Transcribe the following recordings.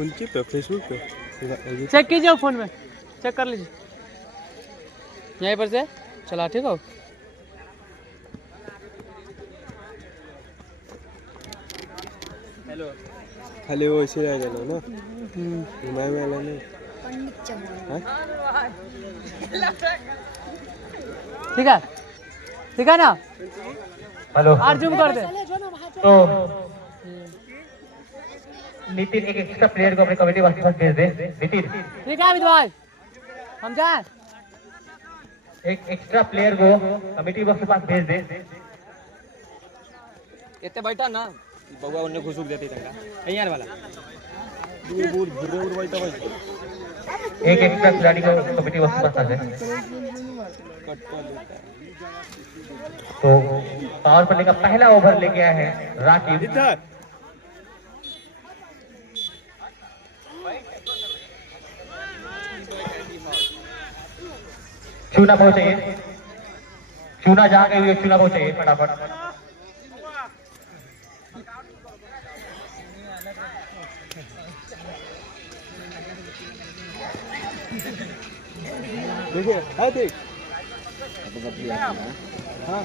उनके पे फेसबुक पे चेक कीजिए फोन में, चेक कर लीजिए यहीं पर से चला। ठीक हो? हेलो खाली वो इसी रह गया ना मैं वाला नहीं। ठीक है, ठीक है ना? हेलो और जूम कर दे। तो नितिन एक एक्स्ट्रा प्लेयर को अपने कमेटी बॉक्स में भेज दे। नितिन ठीक है अमित भाई, हम जाए। एक एक्स्ट्रा प्लेयर को कमेटी बॉक्स के पास भेज दे। इतने बैठा ना बउआ उन्हें घुसूक देती तंगा यार वाला दूर दूर दूर बैठा भाई। एक एक्स्ट्रा खिलाड़ी को कमेटी बॉक्स के पास है। तो पावर प्ले का पहला ओवर लेके आया है राकिब। चूना पहुंचे, चूना जहाँ गई हुई चूना पहुंचे फटाफट। देखिए देख हाँ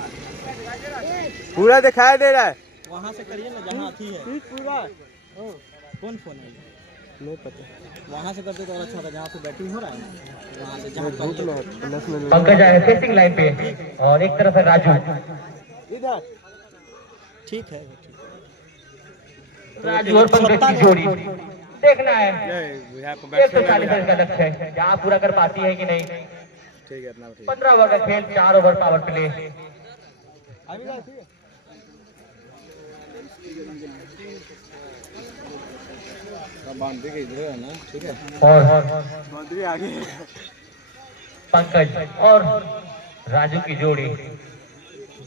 पूरा दिखाई दे रहा है। वहाँ से करिए ना जहाँ थी है पूरा कौन फोन है नहीं पता। वहाँ से करते तो और अच्छा था जहाँ पे बैटिंग हो रहा है वहाँ से जहाँ पंकज है फेसिंग लाइन पे और एक तरफ है राजू। इधर ठीक है। राजू और पंकज की जोड़ी देखना है। 140 रन का लक्ष्य है, जहाँ पूरा कर पाती है कि नहीं। ठीक है 15 ओवर का खेल, 4 ओवर पावर प्ले। ठीक है और आगे पंकज और राजू की जोड़ी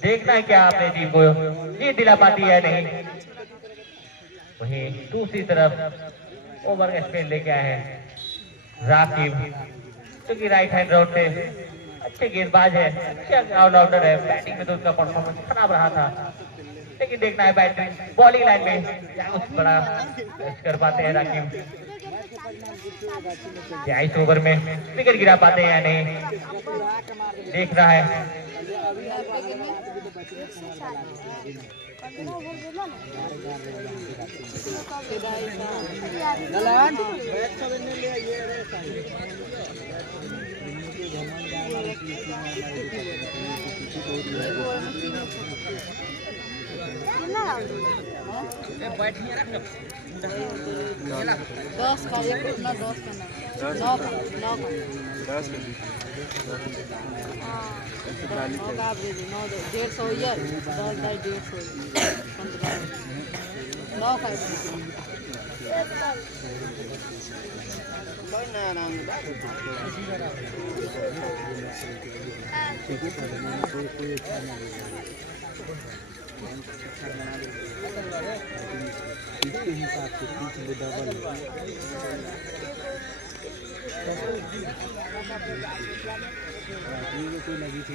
देखना है क्या आपने टीम को जीत दिला पाती है नहीं। वहीं दूसरी तरफ ओवर का स्पेन लेके आए हैं राकिब, जो कि राइट हैंड राउंड पे अच्छे गेंदबाज है, अच्छा ऑलराउंडर है। बैटिंग में तो उसका परफॉर्मेंस खराब रहा था, लेकिन देखना है बैटिंग बॉलिंग लाइन में क्या कुछ बड़ा कर पाते हैं राकिब। क्या इस ओवर में विकेट गिरा पाते हैं या नहीं, देख रहा है। दस का एक अपना 10 का ना 9 का 9 का 10 9 का आप दे दे 9 150 यार 10 दाई 150 9 का कोई ना नाम इसके हिसाब से पीछे डबल कोई लगी थी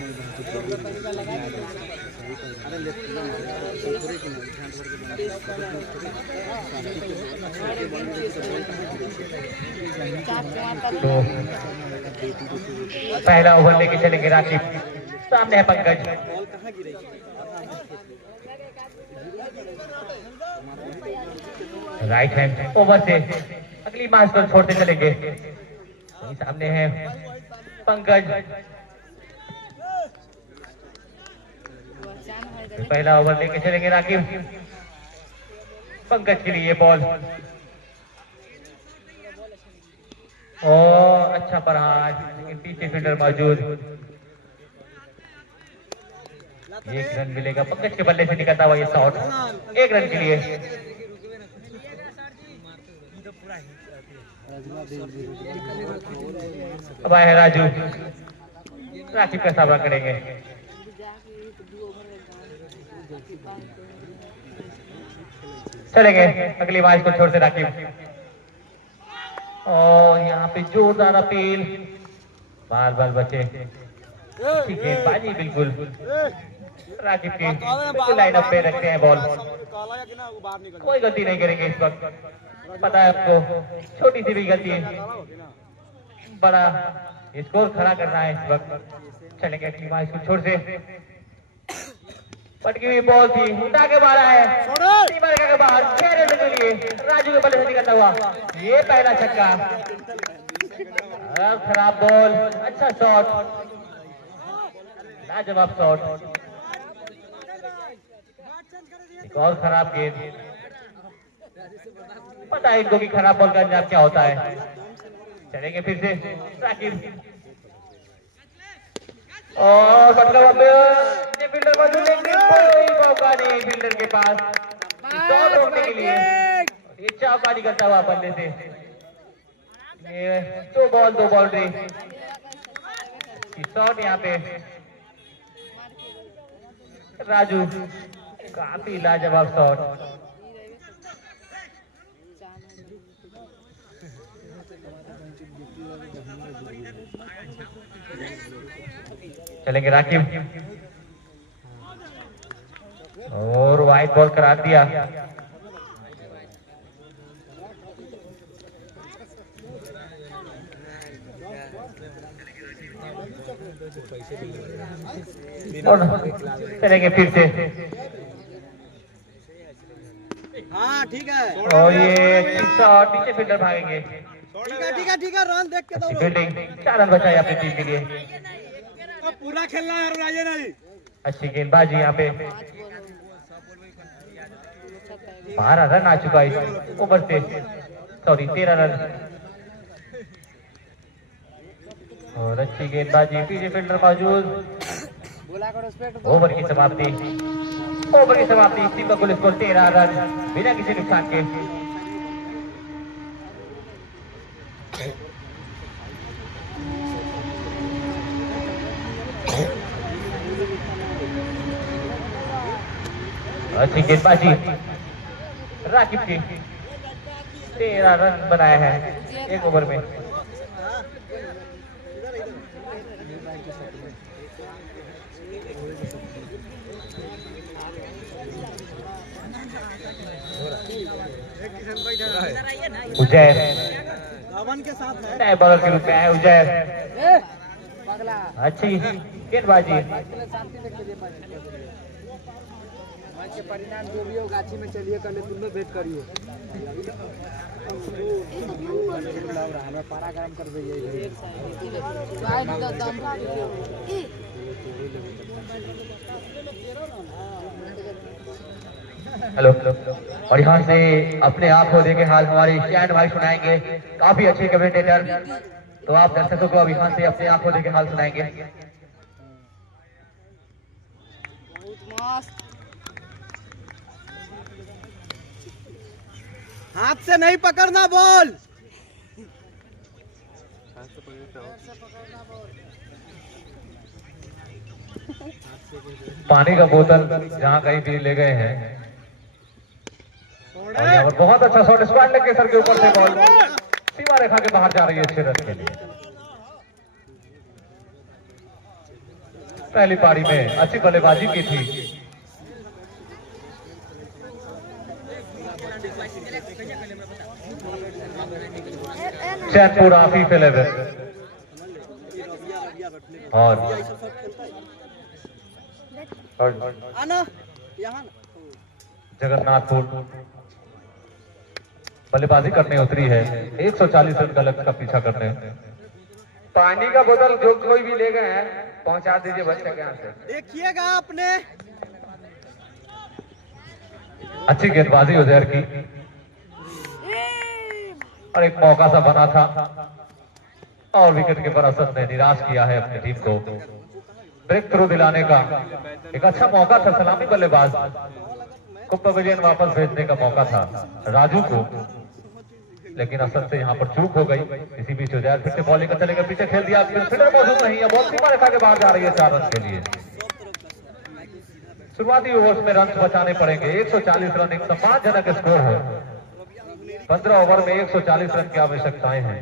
पहला ओवर लेके चलेंगे राकिब, सामने है पंकज। राइट हैंड ओवर से अगली मार्च को छोड़ते चलेंगे। सामने है पंकज। पहला ओवर लेके चलेंगे राकिब, पंकज के लिए बॉल। और अच्छा प्रहार, लेकिन पीछे फील्डर मौजूद। 1 रन मिलेगा पंकज के बल्ले से निकलता हुआ ये शॉट, 1 रन के लिए। अब आए हैं राजू, राकिब का सामना करेंगे। चलेंगे अगली मैच को छोड़ते राकिब। और यहाँ पे जोरदार अपील, बार बार बचे। गेंदबाजी बिल्कुल राकिब की बिल्कुल लाइनअप पे रखते हैं बॉल, कोई गलती नहीं करेंगे इस वक्त। पता है आपको, छोटी सी भी गलती बड़ा स्कोर खड़ा करना है इस वक्त। चलेंगे अगली बार इसको छोड़ से पटकी हुई बॉल थी, उठा के मारा है सीमा रेखा के बाहर 6 रन के लिए राजू के बल्ले से निकलता हुआ ये पहला छक्का। खराब बॉल, अच्छा शॉट, लाजवाब शॉट। एक और खराब गेंद, पता है इनको कि खराब बॉल का अंजाम क्या होता है। चलेंगे फिर से साकिब और फील्डर मौजूद, कोई मौका नहीं फील्डर के पास शॉट रोकने के लिए। ये चौका निकलता हुआ बल्ले से, ये 2 बाउंड्री शॉट यहाँ पे। राजू काफी लाजवाब शॉट। चलेंगे राकिब और वाइट बॉल करा दिया। और चलेंगे फिर से। हाँ ठीक है, और ये शॉट नीचे फील्डर भागेंगे। ठीक है, रन देख के दौड़ो। फील्डिंग 4 रन बचाए अपनी टीम के लिए। तो पूरा खेलना है राजे नहीं। अच्छी गेंदबाजी यहाँ पे, 12 रन आ चुका है इस ओवर से, सॉरी 13 रन। और अच्छी गेंदबाजी, पीछे फील्डर मौजूद। ओवर की समाप्ति, टीम का कुल स्कोर 13 रन बिना किसी नुकसान के। अच्छी गेंदबाजी राकिब की, 13 रन बनाए हैं एक ओवर में। उजैर धवन के साथ है, नए बॉलर के रूप में आए उजैर। अच्छी गेंदबाजी, के परिणाम जो भी हो गाछी में चलिए, कल तुम लोग भेंट करियो। हमें पारा गरम कर दीजिए। हेलो, और यहाँ से अपने आंखों देखे हाल हमारे श्यान भाई सुनाएंगे, काफी अच्छे कमेंटेटर। तो आप दर्शकों को अब यहाँ से अपने आंखों देखे हाल सुनाएंगे। हाथ से नहीं पकड़ना बॉल। पानी का बोतल जहाँ कहीं भी ले गए हैं। और यहाँ पर बहुत अच्छा शॉट, स्क्वायर लेग के सर के ऊपर से बॉल सीमा रेखा के बाहर जा रही है 6 रन के लिए। पहली पारी में अच्छी बल्लेबाजी की थी। चैनपुर आफिफ 11 और आना यहाँ जगन्नाथपुर बल्लेबाजी करने उतरी है, 140 रन का लक्ष्य का पीछा करने। पानी का बोतल जो कोई भी ले गए हैं पहुंचा दीजिए बच्चे के यहाँ से। देखिएगा अपने। अच्छी गेंदबाजी उजैर की और एक मौका सा बना था और विकेट कीपर असद ने निराश किया है अपनी टीम को। ब्रेक थ्रू दिलाने का एक अच्छा मौका था, सलामी बल्लेबाज को पवेलियन वापस भेजने का मौका था राजू को, लेकिन असद से यहाँ पर चूक हो गई। इसी बीच उजैर फिर से बॉलिंग का चलेगा, पीछे खेल दिया, फील्डर मौजूद नहीं है, बॉल सीमा रेखा के बाहर जा रही है 4 रन के लिए। शुरुआती ओवर्स में रन बचाने पड़ेंगे, 140 रन एक सम्मानजनक स्कोर है। 15 ओवर में 140 रन की आवश्यकताएं हैं।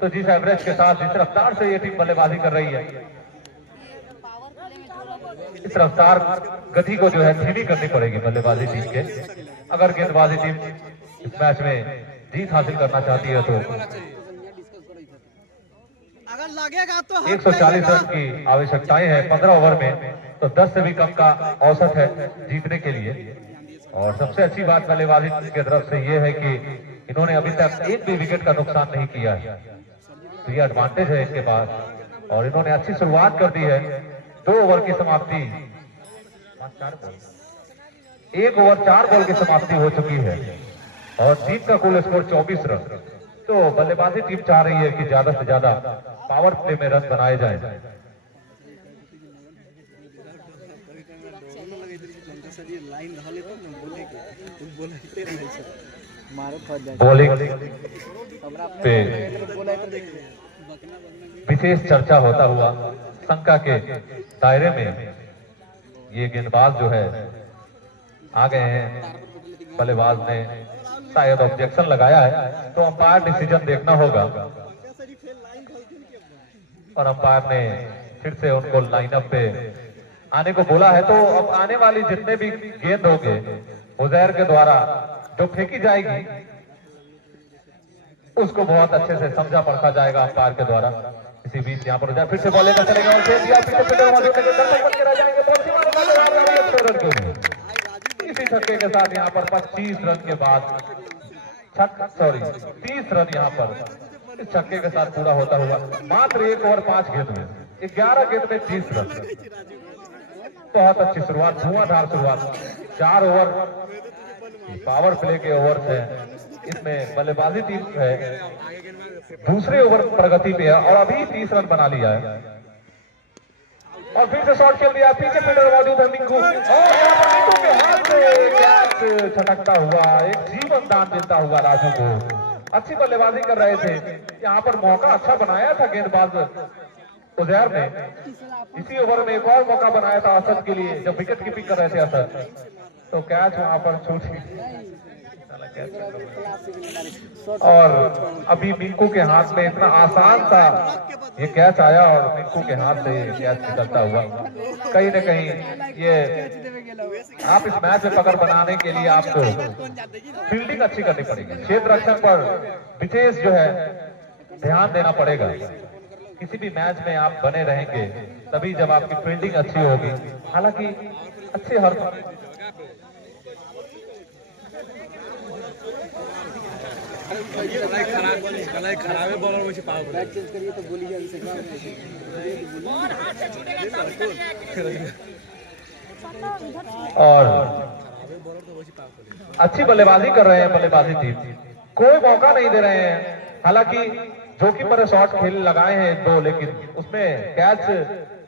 तो जिस एवरेज के साथ, जिस रफ्तार से ये टीम बल्लेबाजी कर रही है, इस रफ्तार गति को जो है धीमी करनी पड़ेगी बल्लेबाजी टीम के, अगर गेंदबाजी टीम इस मैच में जीत हासिल करना चाहती है तो 140 रन की आवश्यकताएं हैं 15 ओवर में, तो 10 से भी कम का औसत है जीतने के लिए। और सबसे अच्छी बात बल्लेबाजी की तरफ से ये है कि इन्होंने अभी तक एक भी विकेट का नुकसान नहीं किया है, तो ये एडवांटेज है इनके पास। और इन्होंने अच्छी शुरुआत कर दी है। 2 ओवर की समाप्ति, 1 ओवर 4 बॉल की समाप्ति हो चुकी है और टीम का कुल स्कोर 24 रन। तो बल्लेबाजी टीम चाह रही है कि ज्यादा से ज्यादा पावर प्ले में रन बनाए जाए। बॉलिंग पे विशेष चर्चा होता हुआ शंका के दायरे में ये गेंदबाज जो है आ गए हैं। बल्लेबाज ने शायद ऑब्जेक्शन लगाया है, तो अंपायर डिसीजन देखना होगा। और अंपायर ने फिर से उनको लाइनअप पे आने को बोला है, तो अब आने वाली जितने भी गेंद होंगे उजैर के द्वारा जो फेंकी जाएगी उसको बहुत अच्छे से समझा परखा जाएगा अंपायर के द्वारा। इसी बीच यहाँ पर उजैर फिर से बॉलिंग का चलेगा और इसी छक्के के साथ यहाँ पर 25 रन के बाद 30 रन यहाँ पर इस छक्के के साथ पूरा होता हुआ मात्र 1 ओवर 5 गेंद में 11 गेंद में 30 रन। बहुत अच्छी शुरुआत, धुआंधार शुरुआत। 4 ओवर पावर प्ले के ओवर है। इसमें बल्लेबाजी टीम है दूसरे ओवर प्रगति पे है और अभी 30 रन बना लिया है। और फिर से शॉट खेल दिया, पीछे फील्डर मौजूद है मिंकू, और मिंकू के हाथ से कैच छटकता हुआ एक जीवन दान देता हुआ राजू को। अच्छी बल्लेबाजी कर रहे थे, यहाँ पर मौका अच्छा बनाया था गेंदबाज उजैर ने। इसी ओवर में एक और मौका बनाया था असद के लिए जब विकेट कीपिंग कर रहे थे असद, तो कैच वहां पर छूट। और अभी मिंकू के हाथ में इतना आसान सा ये कैच आया और मिंकू के हाथ से ये कैच निकलता हुआ कहीं न कहीं ये आप इस मैच में पकड़ बनाने के लिए आपको फील्डिंग अच्छी करनी पड़ेगी। क्षेत्र रक्षण पर विशेष जो है ध्यान देना पड़ेगा। किसी भी मैच में आप बने रहेंगे तभी जब आपकी फील्डिंग अच्छी होगी। हालांकि अच्छे हर खराब है बॉलर वैसे पाव बैट चेंज करिए तो बोलिए इसे और अच्छी बल्लेबाजी कर रहे हैं बल्लेबाजी टीम, कोई मौका नहीं दे रहे हैं। हालांकि जोखिम भरे शॉट खेल लगाए हैं 2, लेकिन उसमें कैच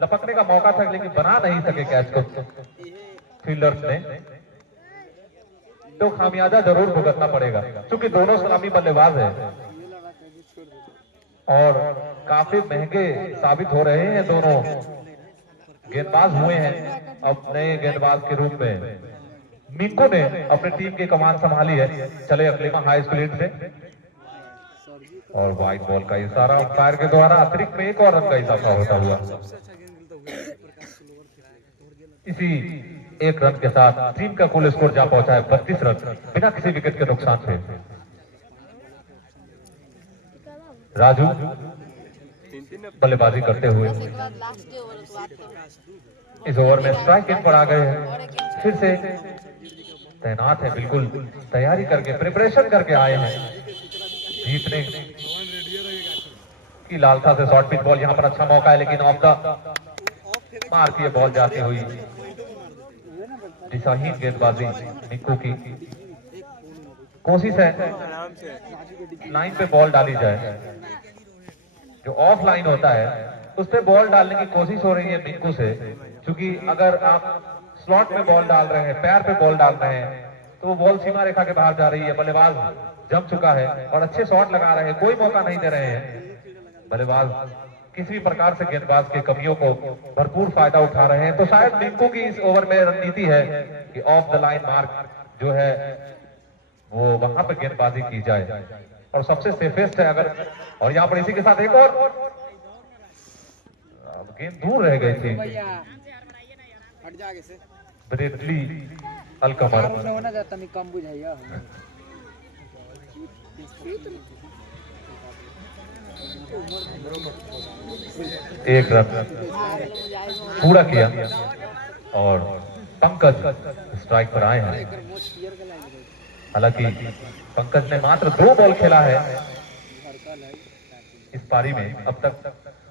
लपकने का मौका था लेकिन बना नहीं सके कैच को फील्डर्स ने। तो खामियाजा जरूर भुगतना पड़ेगा क्योंकि दोनों सलामी बल्लेबाज हैं और काफी महंगे साबित हो रहे हैं। दोनों गेंदबाज हुए हैं। अब नए गेंदबाज के रूप में मिंकू ने अपनी टीम की कमान संभाली है। चले अकलीमा हाई स्पीड से और वाइड बॉल का इशारा अंपायर के द्वारा अतिरिक्त में 1 और रन का इजाफा होता हुआ। इसी 1 रन के साथ टीम का कुल स्कोर जा पहुंचा है 32 रन बिना किसी विकेट के नुकसान से। राजू बल्लेबाजी करते हुए इस ओवर में स्ट्राइक इन पर आ गए हैं। फिर से तैनात है, बिल्कुल तैयारी करके प्रिपरेशन करके आए हैं जीतने की लालसा से। शॉर्ट पिच बॉल, यहाँ पर अच्छा मौका है लेकिन ऑफ द मार्क ये बॉल जाती हुई। दिशाहीन गेंदबाजी मिंकू की कोशिश है लाइन पे बॉल डाली जाए। जो ऑफ लाइन होता है उस पे बॉल डालने की कोशिश हो रही है मिंकू से, क्योंकि अगर आप स्लॉट में बॉल डाल रहे हैं, पैर पे बॉल डाल रहे हैं, तो वो बॉल सीमा रेखा के बाहर जा रही है। बल्लेबाज जम चुका है और अच्छे शॉट लगा रहे हैं, कोई मौका नहीं दे रहे हैं बल्लेबाज। किसी भी प्रकार से गेंदबाज के कमियों को भरपूर फायदा उठा रहे हैं। तो शायद मिंकू की इस ओवर में रणनीति है कि ऑफ द लाइन मार्क जो है वो वहां पर गेंदबाजी की जाए और सबसे सेफेस्ट है अगर। और यहाँ पर इसी के साथ एक और गेंद दूर रह गई थी। ब्रेडली अलकमर होना जाता नहीं, कम बुझाइए एक रन पूरा किया और पंकज स्ट्राइक पर आए हैं। हालांकि पंकज ने मात्र 2 बॉल खेला है इस पारी में अब तक,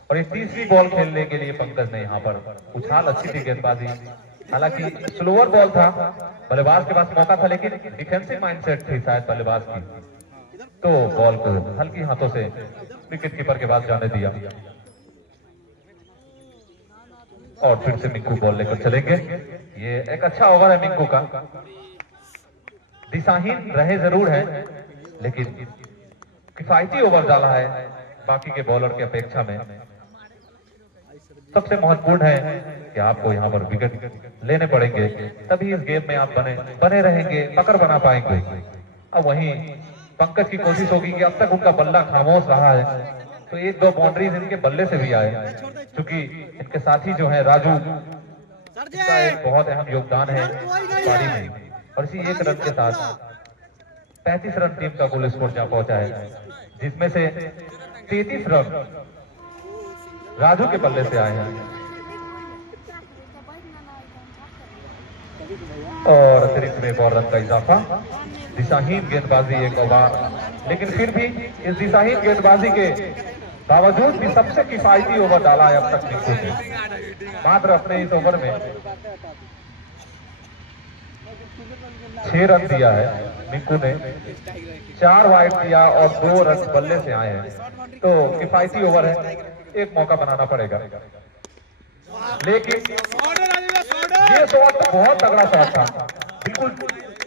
और ये तीसरी बॉल खेलने के लिए पंकज ने यहाँ पर उछाल अच्छी थी गेंदबाजी। हालांकि स्लोअर बॉल था, बल्लेबाज के पास मौका था, लेकिन डिफेंसिव माइंडसेट थी शायद बल्लेबाज की, तो बॉल को हल्की हाथों से विकेट कीपर के पास जाने दिया। और फिर से मिंकू बॉल लेकर चलेंगे। ये एक अच्छा ओवर है मिंकू का, दिशाहीन रहे जरूर है, लेकिन किफायती ओवर डाला है बाकी के बॉलर की अपेक्षा में। सबसे महत्वपूर्ण है कि आपको यहाँ पर विकेट लेने पड़ेंगे, तभी इस गेम में आप बने रहेंगे, पकड़ बना पाएंगे। अब वहीं पंकज की कोशिश होगी कि अब तक उनका बल्ला खामोश रहा है, तो 1-2 बाउंड्रीज इनके बल्ले से भी आए, क्योंकि इनके साथी जो है राजू, इसका एक बहुत अहम योगदान है पारी में, और इसी 1 रन के साथ 35 रन टीम का कुल स्कोर जहां पहुंचा है, जिसमें से 33 रन राजू के बल्ले से आए हैं। और अतिरिक्त में 1 और रन का इजाफा। दिशाहीन गेंदबाजी एक ओवर, लेकिन फिर भी इस दिशाहीन गेंदबाजी के बावजूद भी सबसे किफायती ओवर डाला है अब तक मिंकू ने। मात्र अपने इस ओवर में 6 रन दिया है मिंकू ने, 4 वाइड दिया और 2 रन बल्ले से आए हैं, तो किफायती ओवर है, एक मौका बनाना पड़ेगा। लेकिन ये शॉट बहुत तगड़ा शॉट था, बिल्कुल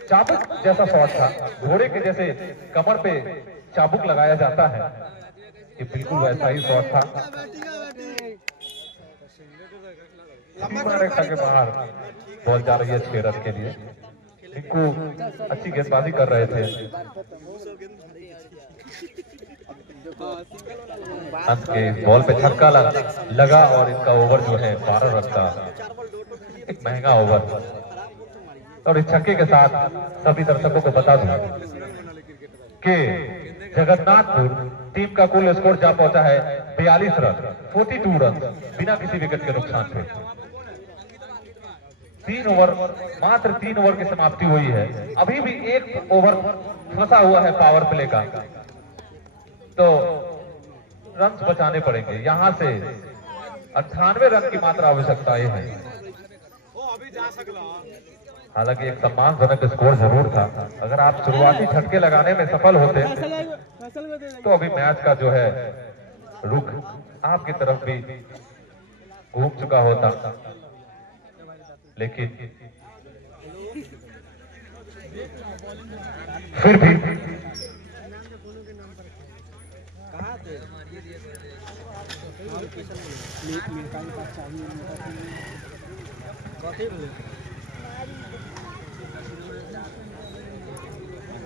चाबुक जैसा शॉट था, घोड़े के जैसे कमर पे चाबुक लगाया जाता है, ये बिल्कुल वैसा ही शॉट था। रेखा के बाहर बॉल जा रही है 6 रन के लिए। मिंकू अच्छी गेंदबाजी कर रहे थे, अंत के बॉल पे छक्का लगा और इनका ओवर जो है 12 रन का एक महंगा ओवर। और इस छक्के के साथ सभी दर्शकों को बता दूं कि जगन्नाथपुर टीम का कुल स्कोर जा पहुंचा है 42 रन, 42 रन बिना किसी विकेट के नुकसान से। 3 ओवर, मात्र 3 ओवर की समाप्ति हुई है, अभी भी 1 ओवर फंसा हुआ है पावर प्ले का, तो रन बचाने पड़ेंगे। यहां से 98 रन की मात्र आवश्यकता है। हालांकि एक सम्मानजनक स्कोर जरूर था, अगर आप शुरुआती झटके लगाने में सफल होते तो अभी मैच का जो है रुख आपकी तरफ भी घूम चुका होता, लेकिन फिर भी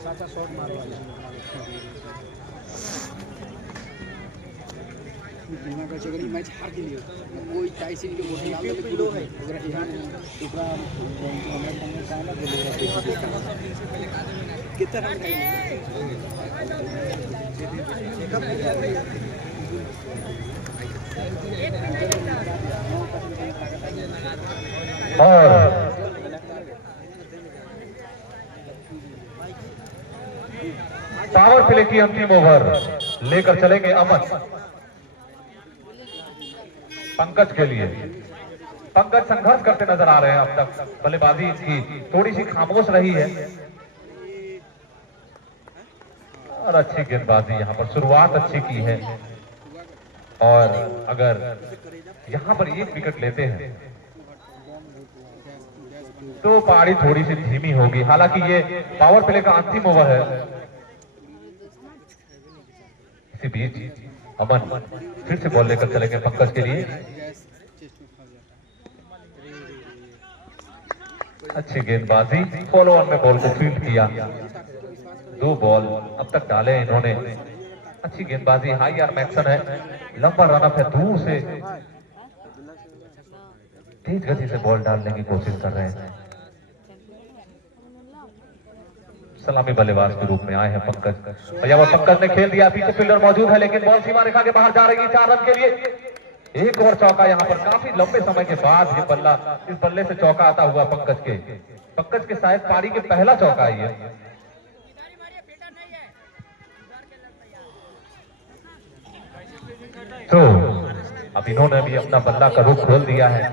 चाचा शॉट मारो बीमा का चगरी मैच हार के लिए कोई टाइस के मोटी लाल के पूरा है अगर यहां पूरा हमरा सामने साला बोलेगा कितना रन और पावर प्ले की अंतिम ओवर लेकर चलेंगे अमन पंकज के लिए। पंकज संघर्ष करते नजर आ रहे हैं, अब तक बल्लेबाजी इनकी थोड़ी सी खामोश रही है और अच्छी गेंदबाजी यहाँ पर शुरुआत अच्छी की है, और अगर यहाँ पर 1 विकेट लेते हैं तो पारी थोड़ी सी धीमी होगी। हालांकि ये पावर प्ले का अंतिम ओवर है। इसी बीच अमन फिर से बॉल लेकर चलेंगे पंकज के लिए। अच्छी गेंदबाजी, फॉलो ऑन में बॉल को फील्ड किया, 2 बॉल अब तक डाले इन्होंने। अच्छी गेंदबाजी, हाई आर्म एक्शन है, लंबा रनअप है, दूर से तेज गति से बॉल डालने की कोशिश कर रहे हैं। सलामी बल्लेबाज के रूप में आए हैं पंकज। और यहाँ पंकज ने खेल दिया, पीछे फील्डर मौजूद है लेकिन बॉल सीमा रेखा के बाहर जा रही है 4 रन के लिए। एक और चौका यहाँ पर, काफी लंबे समय के बाद ये बल्ला, इस बल्ले से चौका आता हुआ पंकज के शायद पारी के पहला चौका ही है। तो अब इन्होंने भी अपना बल्ला का रुख खोल दिया है।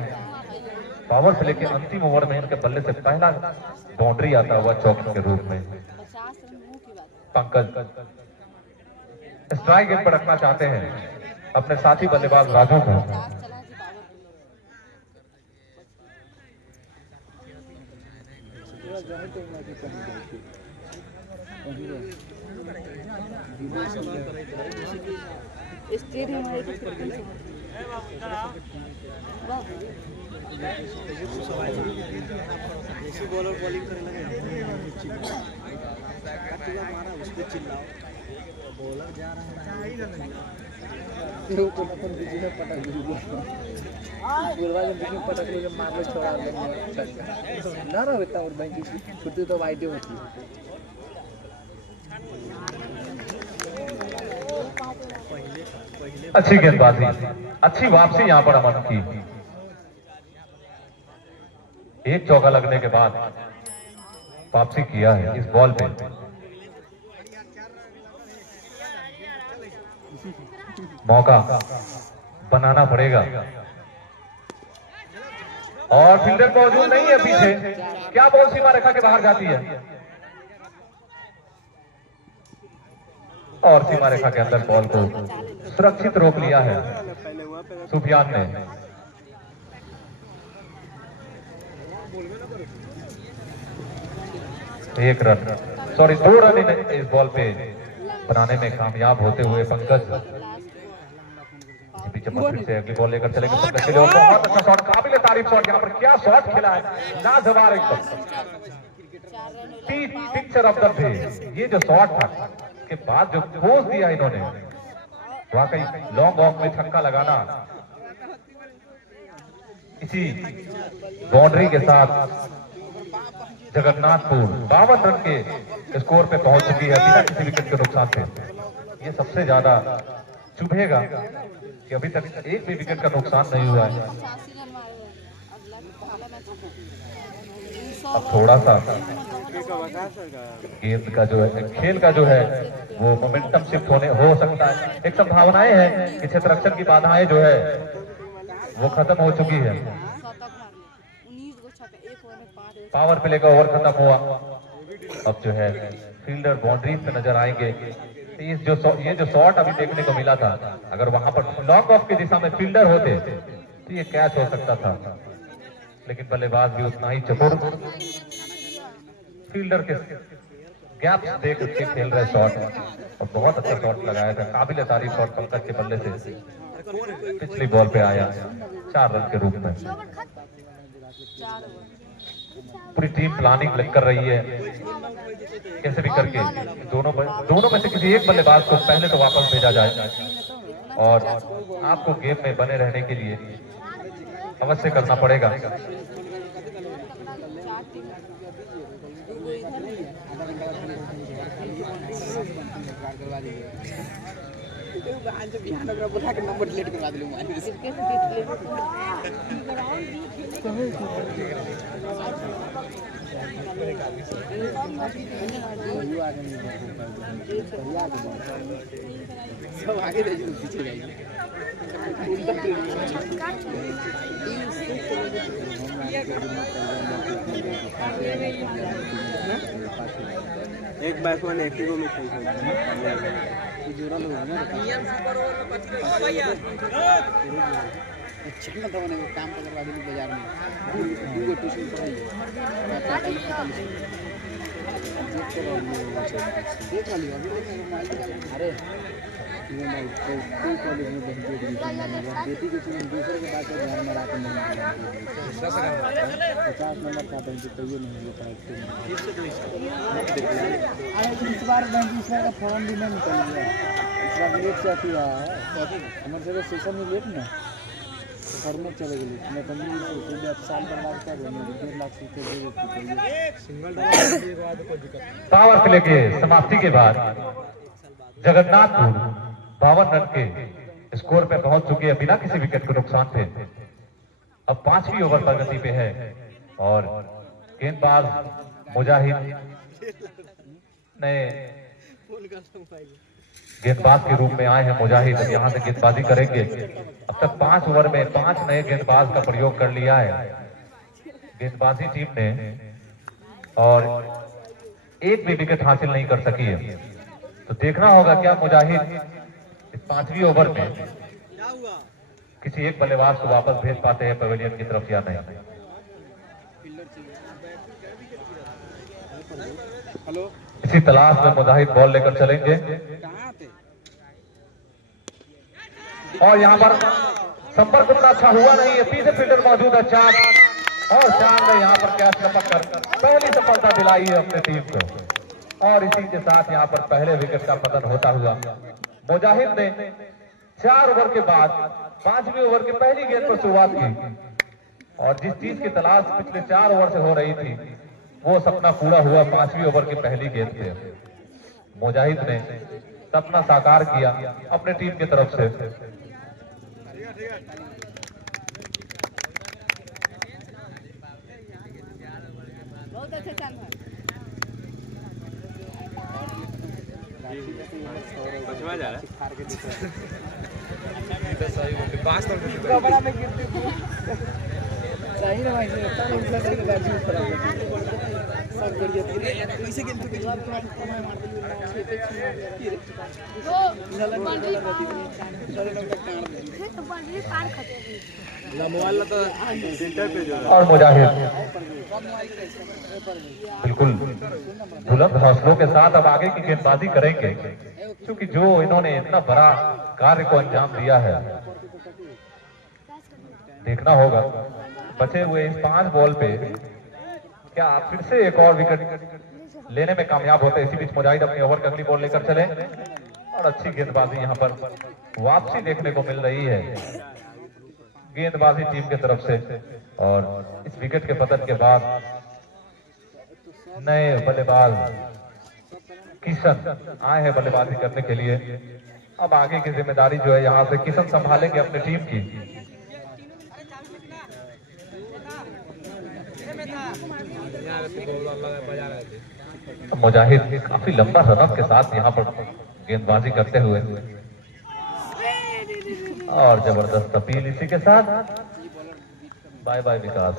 पावर प्ले के अंतिम ओवर में इनके बल्ले से पहला बाउंड्री आता हुआ चौके के रूप में। पंकज स्ट्राइक गेंद पर रखना चाहते हैं अपने साथी बल्लेबाज राजू को। बॉलर बॉलिंग करने लगे मारा उसको चिल्लाओ, बॉलर जा रहा है अपन बीच में पटक मार लो छोड़ा ना रहा इतना और बैंक की छुट्टी तो वाइड होती है। अच्छी गेंदबाजी, अच्छी वापसी यहाँ पर अमन की। एक चौका लगने के बाद वापसी किया है इस बॉल पे। मौका बनाना पड़ेगा और फील्डर मौजूद नहीं है पीछे। क्या बॉल सीमा रेखा के बाहर जाती है और सीमा रेखा के अंदर बॉल को सुरक्षित रोक लिया है सुफियान ने। एक रन, सॉरी 2 रन इस बॉल पे बनाने में कामयाब होते हुए पंकज पीछे फिर से अगली बॉल लेकर चलेंगे पंकज के लिए। बहुत अच्छा शॉट, काबिल तारीफ शॉट। यहाँ पर क्या शॉट खेला है, लाजवाब एकदम, पिक्चर ऑफ द डे। ये जो शॉट था के बाद जो पोज दिया इन्होंने, वाकई लॉन्ग ऑफ में छक्का लगाना। इसी बाउंड्री के साथ जगन्नाथपुर 52 रन के स्कोर पे पहुंच चुकी है बिना किसी विकेट के नुकसान से। ये सबसे ज्यादा चुभेगा कि अभी तक एक भी विकेट का नुकसान नहीं हुआ है। अब थोड़ा सा गेंद का जो है, खेल का जो है वो मोमेंटम शिफ्ट होने हो सकता है। एक संभावनाएं हैं कि क्षेत्ररक्षण की बाधाएं जो है वो खत्म हो चुकी है। पावर प्ले का ओवर खत्म हुआ। अब जो है फील्डर बाउंड्रीज पे नजर आएंगे। ये जो शॉट अभी देखने को मिला था, अगर वहां पर लॉन्ग ऑफ की दिशा में फील्डर होते तो ये कैच हो सकता था, लेकिन बल्लेबाज भी उतना ही चतुर, फील्डर के गैप्स देख के खेल रहे शॉट, और बहुत अच्छा शॉट लगाया था। काबिल तारीफ शॉट पंकज के बल्ले से पिछली बॉल पे आया 4 रन के रूप में। पूरी टीम प्लानिंग कर रही है कैसे भी करके दोनों में से किसी एक बल्लेबाज को पहले तो वापस भेजा जाए, और आपको गेम में बने रहने के लिए अवश्य करना पड़ेगा। बोला कि नंबर डिलीट करवा दिलूं सब आगे पीछे जाएगी। एक बैट्समैन एक ही को में खेल जोड़ा लोग ना अच्छा था मैंने काम करवा दिया बाजार में। दो ट्यूशन पढ़ाई देख वाली अरे कोई कॉलेज में बेटी के दूसरे के बात ध्यान में लाते नहीं। 50 नंबर का बैंक तो ये नहीं होता है। इस बार बैंक का फॉर्म भी नहीं निकल गया, इस बार लेट से आती है हमारे जगह सेशन में लेट ना फॉर्मेट चले गए मैं 15 साल बर्बाद कर रहे हैं 1.5 लाख से सिंगल पावर प्ले के समाप्ति के बाद जगन्नाथपुर 52 रन के स्कोर पे पहुंच चुके हैं बिना किसी विकेट को नुकसान पे। अब 5वीं ओवर प्रगति पे है और गेंदबाज मुजाहिद नए गेंदबाज के रूप में आए हैं। मुजाहिद यहां से गेंदबाजी करेंगे। अब तक 5 ओवर में 5 नए गेंदबाज का प्रयोग कर लिया है गेंदबाजी टीम ने और एक भी विकेट हासिल नहीं कर सकी है। तो देखना होगा क्या मुजाहिद इस 5वीं ओवर में किसी एक बल्लेबाज को वापस भेज पाते हैं पवेलियन की तरफ या नहीं। इसी तलाश में मुजाहिद बॉल लेकर चलेंगे और यहाँ पर संपर्क उतना अच्छा हुआ नहीं है। पीछे फील्डर मौजूद है चांद और चांद ने यहाँ पर कैच लपक कर पहली सफलता दिलाई है अपनी टीम को और इसी के साथ यहाँ पर पहले विकेट का पतन होता हुआ मुजाहिद ने 4 ओवर के बाद 5वीं ओवर की पहली गेंद पर शुरुआत की और जिस चीज की तलाश पिछले 4 ओवर से हो रही थी वो सपना पूरा हुआ 5वीं ओवर की पहली गेंद पे। मुजाहिद ने सपना साकार किया अपने टीम की तरफ से। बहुत अच्छा चल रहा है। जा रहा सही ना भाई और मुजाहिद बिल्कुल बुलंद हौसलों के साथ अब आगे की गेंदबाजी करेंगे क्योंकि जो इन्होंने इतना बड़ा कार्य को अंजाम दिया है। देखना होगा बचे हुए इस 5 बॉल पे क्या फिर से एक और विकेट लेने में कामयाब होते। इसी बीच मुजाहिद अपनी ओवर की अगली बॉल लेकर चले और अच्छी गेंदबाजी यहाँ पर वापसी देखने को मिल रही है गेंदबाजी टीम की तरफ से। और इस विकेट के पतन के बाद नए बल्लेबाज किशन आए हैं बल्लेबाजी करने के लिए। अब आगे की जिम्मेदारी जो है यहाँ से किशन संभालेंगे अपनी टीम की। मुजाहिद काफी लंबा रनअप के साथ यहाँ पर गेंदबाजी करते हुए और जबरदस्त अपील इसी के साथ बाय बाय विकास।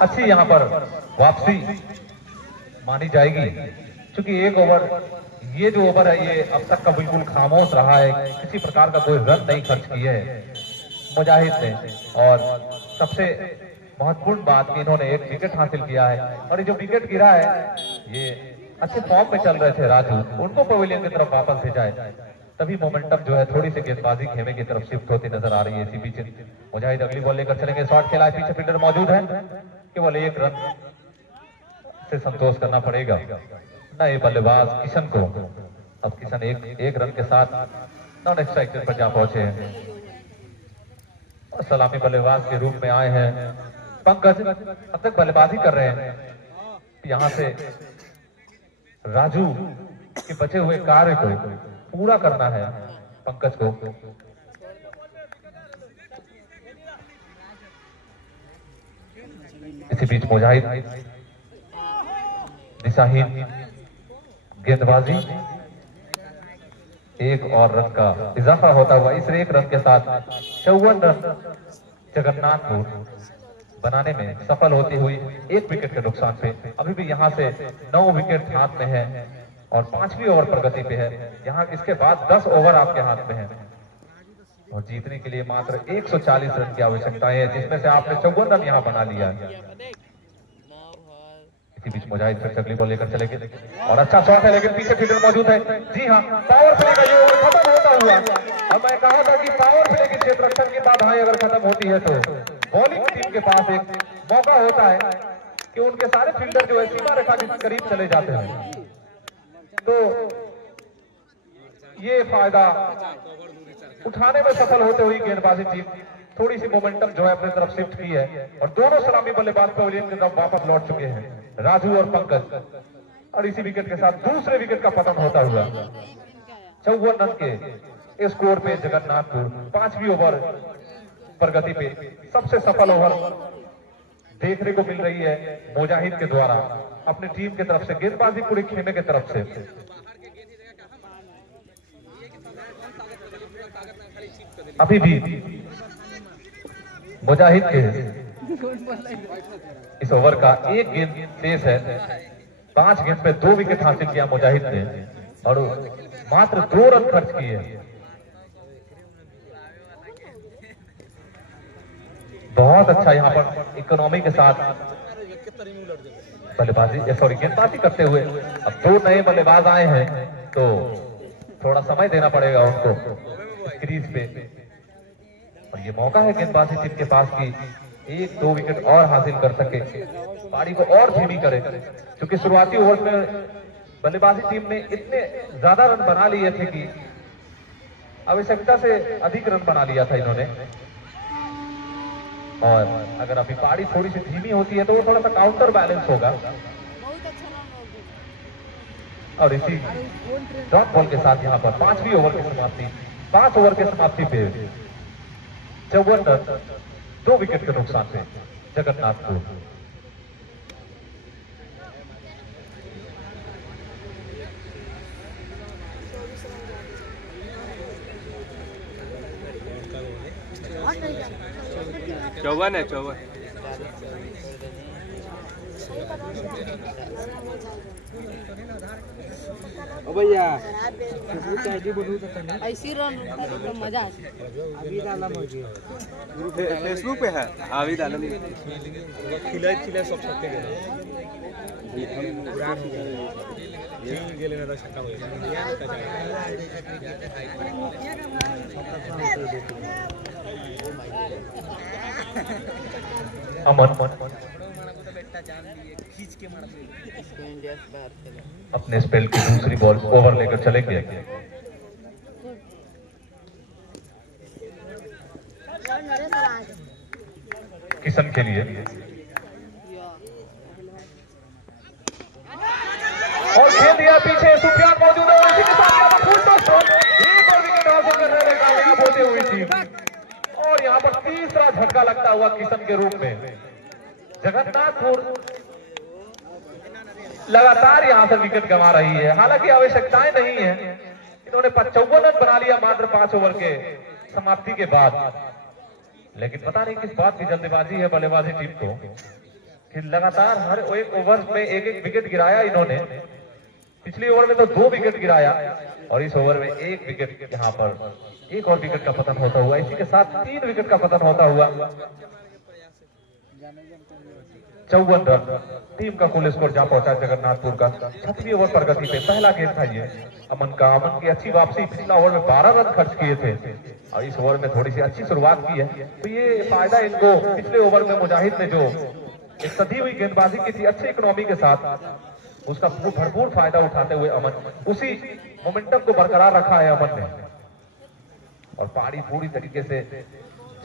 अच्छी यहाँ पर वापसी मानी जाएगी क्योंकि एक ओवर ये जो ओवर है ये अब तक का बिल्कुल खामोश रहा है। किसी प्रकार का कोई रन नहीं खर्च किए है मुजाहिद ने और सबसे महत्वपूर्ण बात कि इन्होंने एक विकेट हासिल किया है और ये जो विकेट गिरा है ये अच्छे फॉर्म में चल रहे थे राजू उनको पवेलियन की तरफ वापस भेजा है। तभी मोमेंटम जो है थोड़ी सी गेंदबाजी खेमे की तरफ शिफ्ट होती नजर आ रही है। इसी बीच मुजाहिद अगली बॉल लेकर चलेंगे। शॉट खेला है पीछे फील्डर मौजूद है केवल 1 रन से संतोष करना पड़ेगा नए बल्लेबाज किशन को। अब किशन एक रन के साथ नॉन स्ट्राइक पर जा पहुंचे हैं और सलामी बल्लेबाज के रूप में आए हैं पंकज। अब तक बल्लेबाजी कर रहे हैं यहाँ से राजू के बचे हुए कार्य को पूरा करना है पंकज को। इसी बीच मुजाहिद दिशाहीन गेंदबाजी 1 और रन का इजाफा होता हुआ इस 1 रन के साथ 54 रन जगन्नाथपुर बनाने में सफल होती हुई 1 विकेट के नुकसान पे। अभी भी यहाँ से 9 विकेट हाथ में है और 5वीं ओवर प्रगति पे है। यहाँ इसके बाद 10 ओवर आपके हाथ में है और जीतने के लिए मात्र 140 रन की आवश्यकता है जिसमें से आपने 54 रन यहाँ बना लिया है। इसी बीच मुजाहिद फिर अगली बॉल लेकर चलेंगे और अच्छा शॉट है लेकिन पीछे फील्डर मौजूद है। जी हाँ पावर प्ले का ये ओवर खत्म होता हुआ। अब मैं कहा था कि पावर प्ले की क्षेत्ररक्षण की बाधाएं अगर खत्म होती है तो बॉलिंग टीम के पास एक मौका होता है कि उनके सारे फील्डर जो है सीमा रेखा के करीब चले जाते हैं। तो ये फायदा उठाने में सफल होते हुई गेंदबाजी टीम थोड़ी सी मोमेंटम जो है अपनी तरफ शिफ्ट की है और दोनों सलामी बल्लेबाज पवेलियन की तरफ वापस लौट चुके हैं, राजू और पंकज। और इसी विकेट के साथ दूसरे विकेट का पतन होता हुआ 54 रन के स्कोर पे जगन्नाथपुर 5वीं ओवर प्रगति पे सबसे सफल ओवर देखने को मिल रही है मुजाहिद के द्वारा अपनी टीम की तरफ से, गेंदबाजी पूरी खेमे की तरफ से। अभी भी मुजाहिद के इस ओवर का एक गेंद शेष है, 5 गेंद पे 2 विकेट हासिल किया मुजाहिद ने और मात्र 2 रन खर्च किए। बहुत अच्छा यहाँ पर इकोनॉमी के साथ बल्लेबाजी गेंदबाजी करते हुए। अब 2 नए बल्लेबाज आए हैं तो थोड़ा समय देना पड़ेगा उनको क्रीज पे और ये मौका है गेंदबाजी टीम के पास कि 1-2 विकेट और हासिल कर सके, पारी को और धीमी करे, क्योंकि शुरुआती ओवर में बल्लेबाजी टीम ने इतने ज्यादा रन बना लिए थे कि आवश्यकता से अधिक रन बना लिया था इन्होंने। और अगर अभी पारी थोड़ी सी धीमी होती है तो वो थोड़ा सा काउंटर बैलेंस होगा। और इसी डॉट बॉल के साथ यहाँ पर 5वीं ओवर की समाप्ति, 5 ओवर के समाप्ति पे 54 रन 2 विकेट के नुकसान पे जगन्नाथपुर। चौवन है, 54। ओ भैया फेसबुक पे आईडी बोलू तो ऐसी रन तो मजा आ अभी आलम हो गया फेसबुक पे है आविद आलम खिला खिला सब सकते हैं गेले ना छक्का अमन अपने स्पेल की दूसरी बॉल ओवर लेकर चले गए। किशन के लिए और खेल दिया पीछे, सुफियान मौजूद है और इसी के साथ यहाँ पर फुल टॉस एक और विकेट हासिल करने में कामयाब होती हुई थी। और यहाँ पर तीसरा झटका लगता हुआ किशन के रूप में जगन्नाथपुर लगातार यहाँ से विकेट गंवा रही है। हालांकि आवश्यकताएं नहीं है, इन्होंने 54 रन बना लिया मात्र 5 ओवर के समाप्ति के बाद। लेकिन पता नहीं किस बात की जल्दबाजी है बल्लेबाजी टीम को कि लगातार हर एक ओवर में एक विकेट गिराया इन्होंने। पिछले ओवर में तो 2 विकेट गिराया और इस ओवर में 1 विकेट, यहाँ पर 1 और विकेट का पतन होता हुआ, इसी के साथ 3 विकेट का पतन होता हुआ 54 रन टीम का कुल स्कोर जा पहुंचा जगन्नाथपुर का 36वीं ओवर प्रगति पे। पहला गेंद था ये अमन का, अमन की अच्छी वापसी, पिछला ओवर में 12 रन खर्च किए थे और इस ओवर में थोड़ी सी अच्छी शुरुआत की है तो ये फायदा इनको पिछले ओवर में मुजाहिद ने जो एक सदी हुई गेंदबाजी की थी अच्छी इकोनॉमी के साथ, उसका भरपूर फायदा उठाते हुए अमन उसी मोमेंटम को बरकरार रखा है अमन ने। और पारी पूरी तरीके से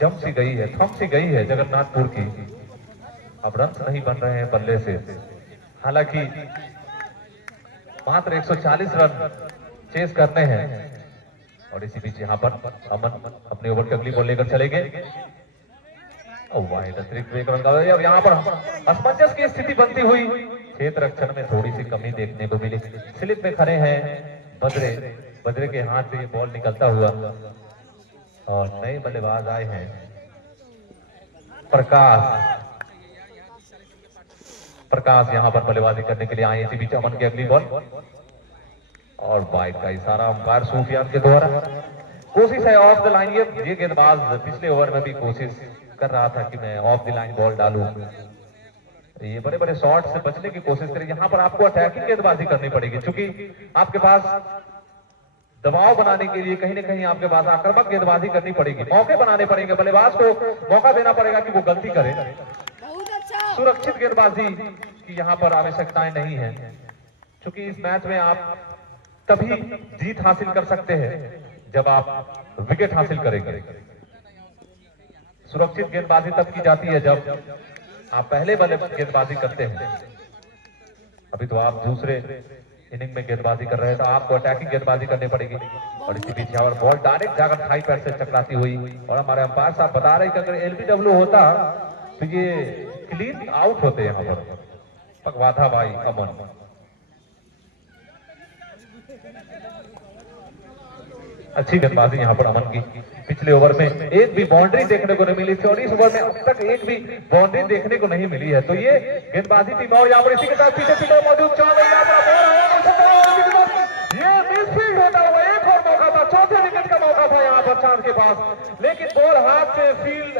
जम सी गई है, थम सी गई है जगन्नाथपुर की। अब रन नहीं बन रहे हैं बल्ले से, हालांकि मात्र 140 रन चेस करने हैं। और इसी बीच यहाँ पर अमन अपने ओवर की अगली बॉल लेकर चले गए। वाइड अतिरिक्त 1 रन का अब यहाँ पर असमंजस की स्थिति बनती हुई, क्षेत्र रक्षण में थोड़ी सी कमी देखने को मिली। स्लिप में खड़े हैं बद्रे के हाथ से ये बॉल निकलता हुआ और नए बल्लेबाज आए हैं प्रकाश यहाँ पर बल्लेबाजी करने के लिए आए। इसी बीच अमन की अगली बॉल और वाइड का इशारा अंपायर सूफियान के द्वारा। कोशिश है ऑफ द लाइन, ये गेंदबाज पिछले ओवर में भी कोशिश कर रहा था कि मैं ऑफ द लाइन बॉल डालूं, ये बड़े बड़े शॉट से बचने की कोशिश करें। यहाँ पर आपको अटैकिंग गेंदबाजी करनी पड़ेगी, क्योंकि आपके पास दबाव बनाने के लिए कहीं ना कहीं आपके पास आक्रामक गेंदबाजी करनी पड़ेगी, मौके बनाने पड़ेंगे, बल्लेबाज को मौका देना पड़ेगा कि वो गलती करे। सुरक्षित गेंदबाजी की यहाँ पर आवश्यकताएं नहीं है, क्योंकि इस मैच में आप तभी जीत हासिल कर सकते हैं जब आप विकेट हासिल करेंगे। सुरक्षित गेंदबाजी तब की जाती है जब आप पहले वाले गेंदबाजी करते हैं। अभी तो आप दूसरे इनिंग में गेंदबाजी कर रहे हैं, तो आपको अटैकिंग गेंदबाजी करनी पड़ेगी। और इसी बीच यहाँ पर बॉल डायरेक्ट जाकर हाई पैर से चकराती हुई, और हमारे अंपायर साहब बता रहे कि अगर एलबीडब्ल्यू होता तो ये क्लीन आउट होते यहाँ पर। पकवाधा भाई अमन, अच्छी गेंदबाजी यहाँ पर अमन की। पिछले ओवर में एक भी बाउंड्री देखने को नहीं मिली थी और इस ओवर में अब तक एक भी बाउंड्री देखने को नहीं मिली है। तो ये गेंदबाजी टीम और यहाँ पर इसी के साथ पीछे पीछे मौजूद ये मिसफील्ड होता हुआ एक और मौका था, चौथे विकेट का मौका था यहाँ पर चांद के पास, लेकिन बॉल हाथ से फील्ड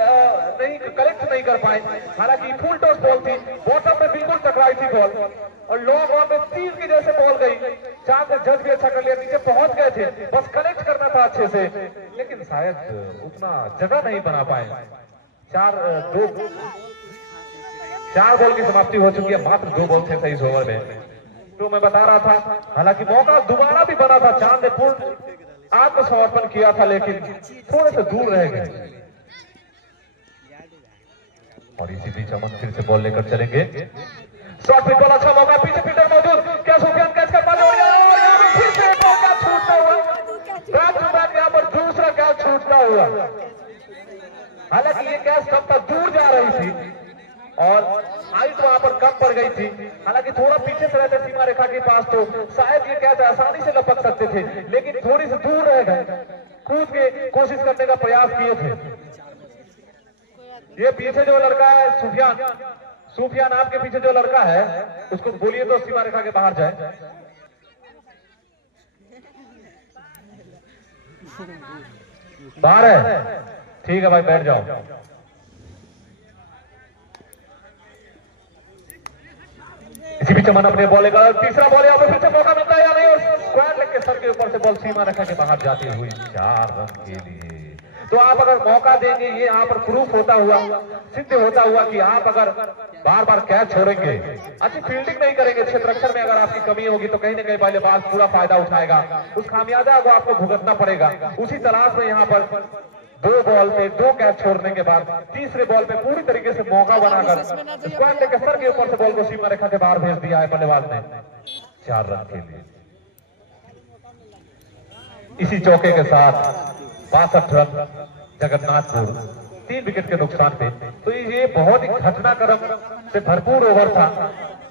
नहीं कलेक्ट नहीं कर पाए। हालांकि फुल टॉस बॉल थी, बॉटम में बिल्कुल टकराई थी बॉल और लॉन्ग ऑन में तीर की जैसे बॉल गई। चांद ने जज भी अच्छा कर लिया, नीचे पहुंच गए थे, बस कलेक्ट करना था अच्छे से, लेकिन शायद उतना जगह नहीं बना पाए। चार बॉल की समाप्ति हो चुकी है, मात्र 2 बॉल थे इस ओवर में। तो मैं बता रहा था, हालांकि मौका दोबारा भी बना था, चांद ने पूर्ण आत्मसमर्पण किया था लेकिन थोड़े से दूर रह गए। और इसी बीच अमन फिर से बॉल लेकर चलेंगे। शॉर्ट पिच बॉल, अच्छा मौका, पीछे फील्डर मौजूद, क्या सुफियान कैच कर पाले, और यहाँ पर फिर से एक मौका छूटता हुआ, बैक टू बैक यहाँ पर दूसरा कैच छूटता हुआ। हालांकि ये कैच कब तक दूर जा रही थी और हाइट वहां पर कम पड़ गई थी। हालांकि थोड़ा पीछे से रहते सीमा रेखा के पास तो शायद ये कैच आसानी से लपक सकते थे, लेकिन थोड़ी सी दूर रह गए, कूद के कोशिश करने का प्रयास किए थे। ये पीछे जो लड़का है सुफियान आपके पीछे जो लड़का है उसको बोलिए तो सीमा रेखा के बाहर जाए। बाहर है, ठीक है भाई, बैठ जाओ। इसी बीच अमन अपने बॉल का तीसरा बॉल, यहाँ पर फिर से मौका मिलता है या नहीं, और स्क्वायर लेग के सर के ऊपर से बॉल सीमा रेखा के बाहर जाती हुई 4 रन के लिए। तो आप अगर मौका देंगे, ये यहाँ पर प्रूफ होता हुआ, सिद्ध होता हुआ कि आप अगर बार बार कैच छोड़ेंगे, अच्छी फील्डिंग नहीं करेंगे, क्षेत्ररक्षण में अगर आपकी कमी होगी तो कहीं ना कहीं बल्लेबाज पूरा फायदा उठाएगा, उस खामियाजा को आपको भुगतना पड़ेगा। उसी तलाश में यहाँ पर 2 बॉल पे 2 कैच छोड़ने के बाद तीसरे बॉल पे पूरी तरीके से मौका बनाकर स्क्वायर लेग के सर के ऊपर से बॉल को सीमा रेखा के बाहर भेज दिया है बल्लेबाज ने 4 रन के लिए। इसी चौके के साथ 62 रन जगन्नाथपुर, 3 विकेट के नुकसान पे। तो ये बहुत ही घटनाक्रम से भरपूर ओवर था,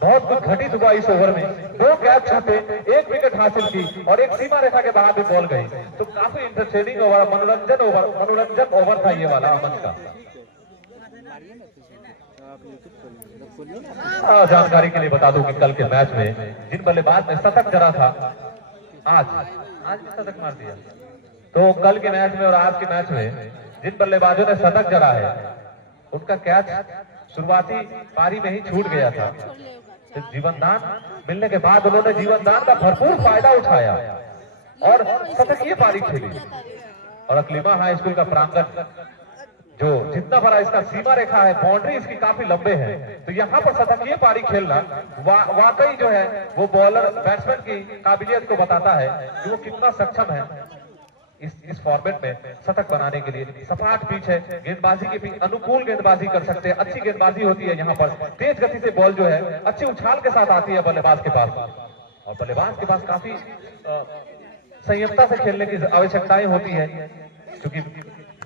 बहुत कुछ घटित हुआ इस ओवर में। 2 कैच छूटे, 1 विकेट हासिल की और एक सीमा रेखा के बाहर भी बॉल गई। तो काफी इंटरटेनिंग ओवर, मनोरंजन ओवर था ये वाला अमन का। जानकारी के लिए बता दूं कि कल के मैच में जिन बल्लेबाज ने शतक जड़ा था, आज भी शतक मार दिया, तो कल के मैच में और आज के मैच में जिन बल्लेबाजों ने शतक जड़ा है उनका कैच शुरुआती पारी में ही छूट गया था। तो जीवनदान मिलने के बाद उन्होंने जीवनदान का भरपूर फायदा उठाया और शतकीय पारी खेली। और अकलीमा हाई स्कूल का प्रांगण जो जितना बड़ा इसका सीमा रेखा है, बाउंड्री इसकी काफी लंबे है, तो यहाँ पर शतकीय पारी खेलना वाकई जो है वो बॉलर बैट्समैन की काबिलियत को बताता है कि वो कितना सक्षम है इस फॉर्मेट में शतक बनाने के लिए। सपाट पिच है, गेंदबाजी के भी अनुकूल गेंदबाजी कर सकते हैं, अच्छी गेंदबाजी होती है यहाँ पर। तेज गति से बॉल जो है अच्छी उछाल के साथ आती है बल्लेबाज के पास, और बल्लेबाज के पास काफी संयमता से खेलने की आवश्यकताएं होती है क्योंकि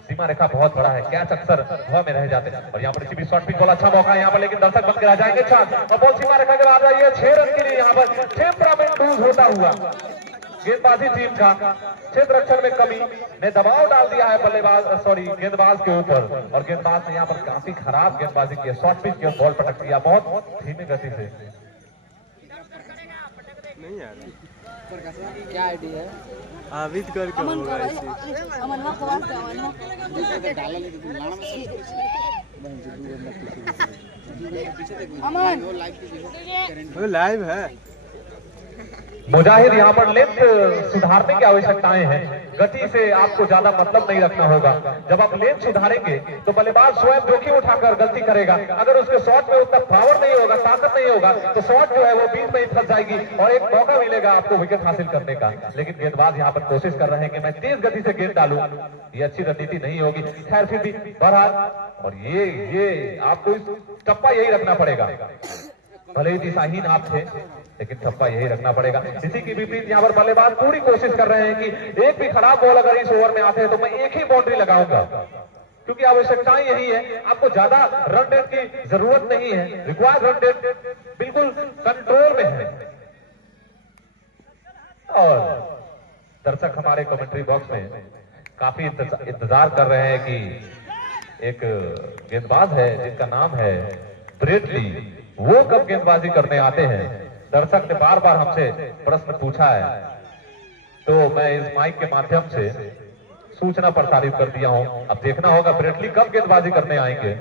सीमा रेखा बहुत बड़ा है, कैच अक्सर हवा में रह जाते हैं। और यहाँ पर इसी भी शॉर्ट पिच बॉल, अच्छा मौका है यहाँ पर, लेकिन दर्शक बन के रह जाएंगे चांद, और बॉल सीमा रेखा के बाद आई है। 6 रन के लिए यहाँ पर टेम्परामेंट लूज होता हुआ गेंदबाजी टीम का क्षेत्र रक्षण में कमी ने दबाव डाल दिया है गेंदबाज के ऊपर, और गेंदबाज ने यहाँ पर काफी खराब गेंदबाजी की, शॉर्ट पिच के बॉल पटक दिया बहुत धीमी गति से। नहीं यार क्या आइडिया है? आविद करके होगा ऐसे। अमन वो लाइव है। मुजाहिद यहाँ पर लेंथ सुधारने की आवश्यकताएं हैं। गति से आपको ज्यादा मतलब नहीं रखना होगा। जब आप लेंथ सुधारेंगे तो बल्लेबाज स्वयं जोखिम उठाकर गलती करेगा। अगर उसके शॉट में उतना पावर नहीं होगा, ताकत नहीं होगा, तो शॉट जो है वो बीच में ही फंस जाएगी और एक मौका मिलेगा आपको विकेट हासिल करने का। लेकिन गेंदबाज यहाँ पर कोशिश कर रहे हैं कि मैं तेज गति से गेंद डालूं। ये अच्छी रणनीति नहीं होगी। खैर फिर भी बहरहाल, और ये आपको इस टप्पा यही रखना पड़ेगा। भले ही दिशाहीन आप थे, लेकिन ठप्पा यही रखना पड़ेगा। इसी की विपरीत यहाँ पर बल्लेबाज पूरी कोशिश कर रहे हैं कि एक भी खराब बॉल अगर इस ओवर में आते हैं तो मैं एक ही बाउंड्री लगाऊंगा, क्योंकि आवश्यकताएं यही है। आपको ज्यादा रन रेट की जरूरत नहीं है। रिक्वायर्ड रन रेट बिल्कुल कंट्रोल में है। और दर्शक हमारे कमेंट्री बॉक्स में काफी इंतजार कर रहे हैं कि एक गेंदबाज है जिनका नाम है ब्रेटली, वो कब गेंदबाजी करने आते हैं। दर्शक ने बार बार हमसे प्रश्न पूछा है, तो मैं इस माइक के माध्यम से सूचना प्रसारित कर दिया हूं। अब देखना होगा ब्रेटली कब गेंदबाजी करने आएंगे।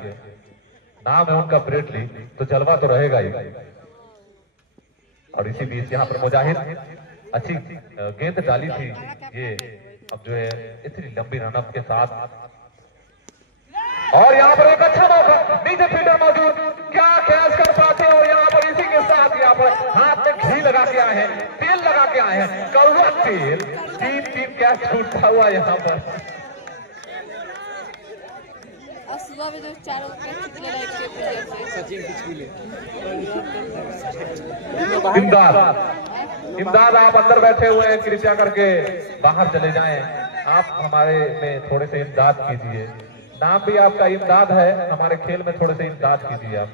नाम है उनका ब्रेटली, तो जलवा तो रहेगा ही। और इसी बीच यहाँ पर मुजाहिद अच्छी गेंद डाली थी। ये अब जो है इतनी लंबी रनअप के साथ, और यहाँ पर एक अच्छा मौका, नीचे फील्डर मौजूद, क्या कैच कर पाते हैं। और यहाँ पर इसी के साथ यहाँ पर हाथ में घी लगा के आए हैं, तेल लगा के आए हैं, कौवा तेल। तीन कैच छूटता हुआ यहाँ पर। सुबह में जो चारों इमदाद आप अंदर बैठे हुए हैं, कृपया करके बाहर चले जाएं। आप हमारे में थोड़े से इमदाद कीजिए। नाम भी आपका इमदाद है, हमारे खेल में थोड़े से इमदाद कीजिए आप।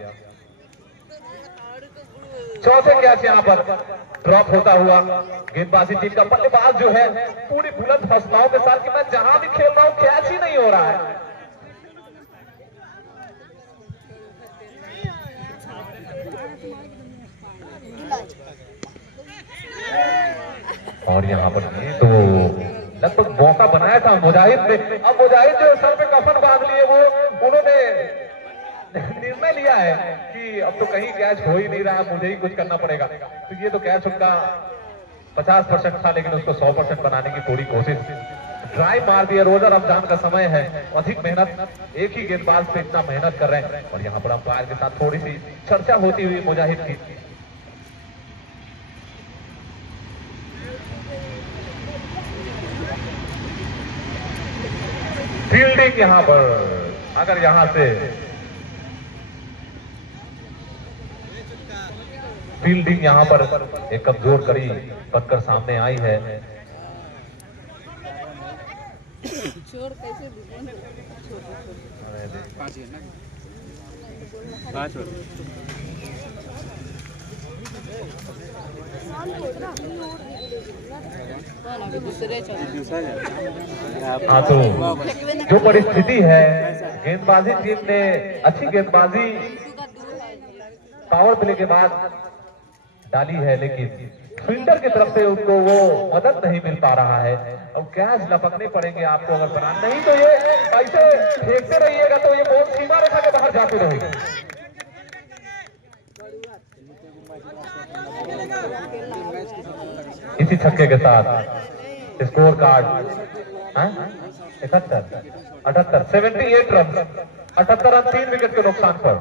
चौथे कैच यहाँ पर ड्रॉप होता हुआ। गेंदबाजी टीम का बल्लेबाज जो है पूरी बुलंद हौसलाओं के साथ कि मैं जहां भी खेल रहा हूं कैच ही नहीं हो रहा है। और यहाँ पर तो लगभग मौका बनाया था मुजाहिद ने। अब मुजाहिद जो सर पे कफन बांध लिए, वो उन्होंने निर्णय लिया है कि अब तो कहीं कैच हो ही नहीं रहा, मुझे ही कुछ करना पड़ेगा। तो ये तो कैच उनका 50% था, लेकिन उसको 100% बनाने की पूरी कोशिश। ड्राइव मार दिया। रोजा रमजान का समय है, अधिक मेहनत, एक ही गेंदबाज पे इतना मेहनत कर रहे हैं। और यहाँ पर अंपायर के साथ थोड़ी सी चर्चा होती हुई मुजाहिद की। फील्डिंग यहाँ पर, अगर यहाँ से फील्डिंग यहाँ पर एक कमजोर कड़ी पकड़ सामने आई है। हाँ, तो जो परिस्थिति है, गेंदबाजी टीम ने अच्छी गेंदबाजी पावर प्ले के बाद डाली है, लेकिन फील्डर की तरफ से उनको वो मदद नहीं मिल पा रहा है। अब कैच लपकने पड़ेंगे आपको अगर बना, नहीं तो ये ऐसे फेंकते रहिएगा तो ये बॉल सीमा रेखा के बाहर जाती रहेगी। इसी छक्के के साथ score card 78 run, 78 run 3 wicket के नुकसान पर।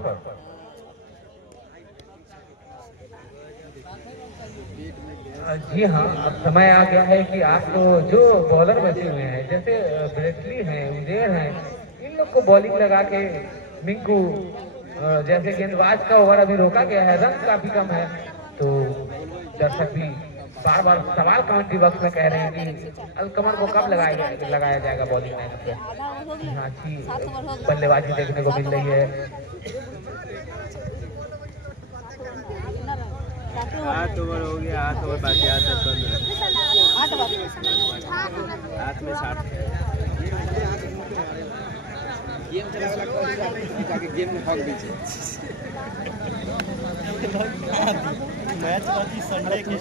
जी हाँ, अब समय आ गया है कि आपको जो बॉलर बचे हुए हैं, जैसे ब्रेटली हैं, उदेर हैं, इन लोग को बॉलिंग लगा के मिंकू जैसे गेंदबाज का ओवर अभी रोका गया है, रन काफी कम है, तो दर्शक भी बार बार सवाल कमेंट्री बॉक्स में कह रहे हैं कि अलकमर को कब लगाया जाएगा बॉलिंग लाइन पे। हाँ जी, बल्लेबाजी देखने को मिल रही है। 8 ओवर हो गया, 8 ओवर बाकी, 8 में 60 गेम जाके गेम में भाग दीजिए। मैच बाकी संडे के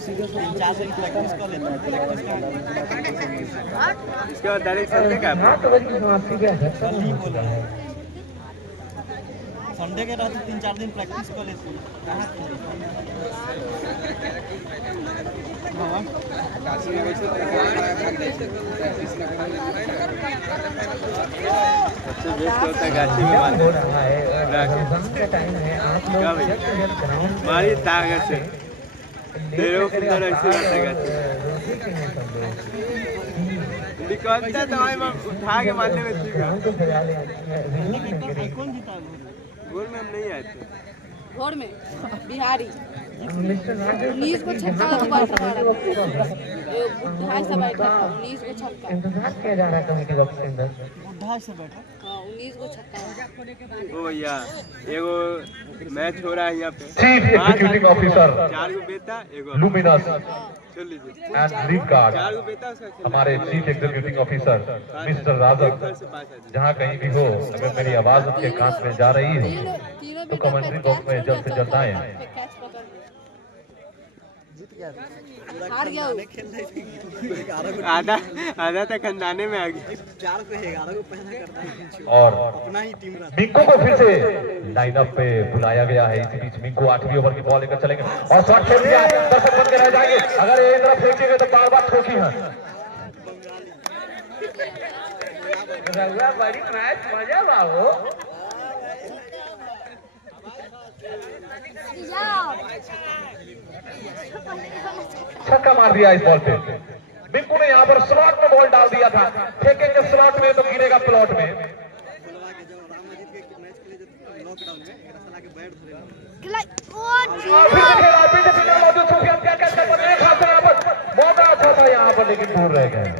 4 दिन प्रैक्टिस कर लेते हैं। इसके बाद डायरेक्ट संडे का कल ही बोला है, संडे के रात 3-4 दिन प्रैक्टिस कर लेते हैं। सबसे बेस्ट होता है गाछी में हो रहा है रमजान का टाइम है, आप लोग जल्द से जल्द ग्राउंड हमारी ताकत से तेरे को कितना ऐसे रहता है रोटी के हैं सब लोग। निकलता तो भाई मैं उठा के मारने में ठीक है। ग्राउंड को सजा ले रिलीज नहीं करें। गोल में हम नहीं आए थे। घोड़ में बिहारी मिस्टर राजेश 19 को छक्का लगा ढाई से बैठा था 19 को छक्का इंतजार किया जा रहा है कमेटी बॉक्स के अंदर। हाँ 19 को छक्का ओ भैया एगो मैच हो रहा है यहाँ पे। चीफ एग्जीक्यूटिव ऑफिसर 4 गो बेटा एगो लुमिनस चल लीजिए एंड लीड गार्ड 4 गो बेटा उसका खेला। हमारे चीफ एग्जीक्यूटिव ऑफिसर मिस्टर राजन, से 5 आदमी। जहाँ कहीं भी हो, अगर मेरी आवाज उनके कान में जा रही है तीनों तो कमेंट्री बॉक्स में जल्द से जल्द आए। कैच पकड़ हार गया वो। आधा आधा तक अंदाने में आ गया। और मिंको को फिर से लाइनअप पे बुलाया गया है। इसी बीच मिंको 8वीं ओवर की बॉल लेकर चलेंगे और शॉट खेल दिया, दर्शक बन के रह जाएंगे। अगर एक तरफ फेंकेंगे तो बार बार ठोकी है। बड़ी मैच मजा बाबू। छक्का मार दिया इस बॉल पे। मिंकू ने यहाँ पर स्लॉट में बॉल डाल दिया था। फेंकेंगे स्लॉट में तो गिरेगा प्लॉट में। मौजूद सुफियान क्या कहते हैं, एक हाथ से यहाँ पर मौका अच्छा था यहाँ पर, लेकिन दूर रह गए।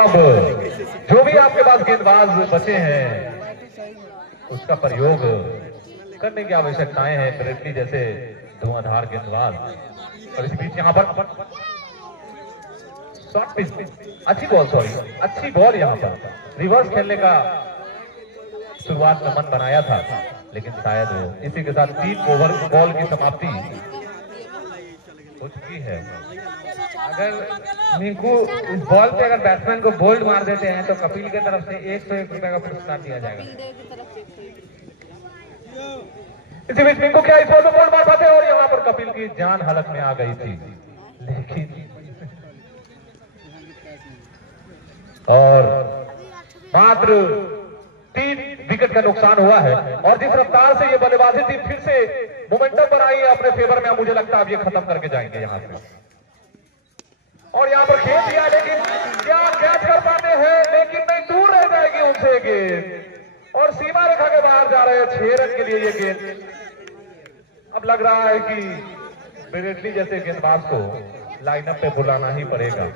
अब जो भी आपके पास गेंदबाज बचे हैं उसका प्रयोग करने की आवश्यकताएं हैं। ब्रेटली जैसे धुआंधार गेंदबाज। और इस बीच यहाँ पर शॉर्ट पिच, अच्छी बॉल, अच्छी बॉल यहाँ पर रिवर्स खेलने का शुरुआत में मन बनाया था, लेकिन शायद इसी के साथ 3 ओवर बॉल की समाप्ति हो चुकी है। अगर मिंकू इस बॉल पे अगर बैट्समैन को बोल्ड मार देते हैं तो कपिल की तरफ से 101 रुपए का पुरस्कार दिया जाएगा। इसी बीच मिंकू क्या इस बॉल में बोल्ड मार पाते और यहाँ पर कपिल की जान हलक में आ गई थी, लेकिन और मात्र 3 विकेट का नुकसान हुआ है। और जिस रफ्तार से ये बल्लेबाजी थी, फिर से मोमेंटम बनाई है अपने फेवर में। मुझे लगता है अब ये खत्म करके जाएंगे यहाँ से। और यहाँ पर खेल दिया, लेकिन क्या कैच कर पाते हैं, लेकिन नहीं, दूर रह जाएगी उनसे गेंद और सीमा रेखा के बाहर जा रहे हैं 6 रन के लिए ये गेंद। अब लग रहा है कि ब्रेटली जैसे गेंदबाज को लाइनअप पे बुलाना ही पड़ेगा।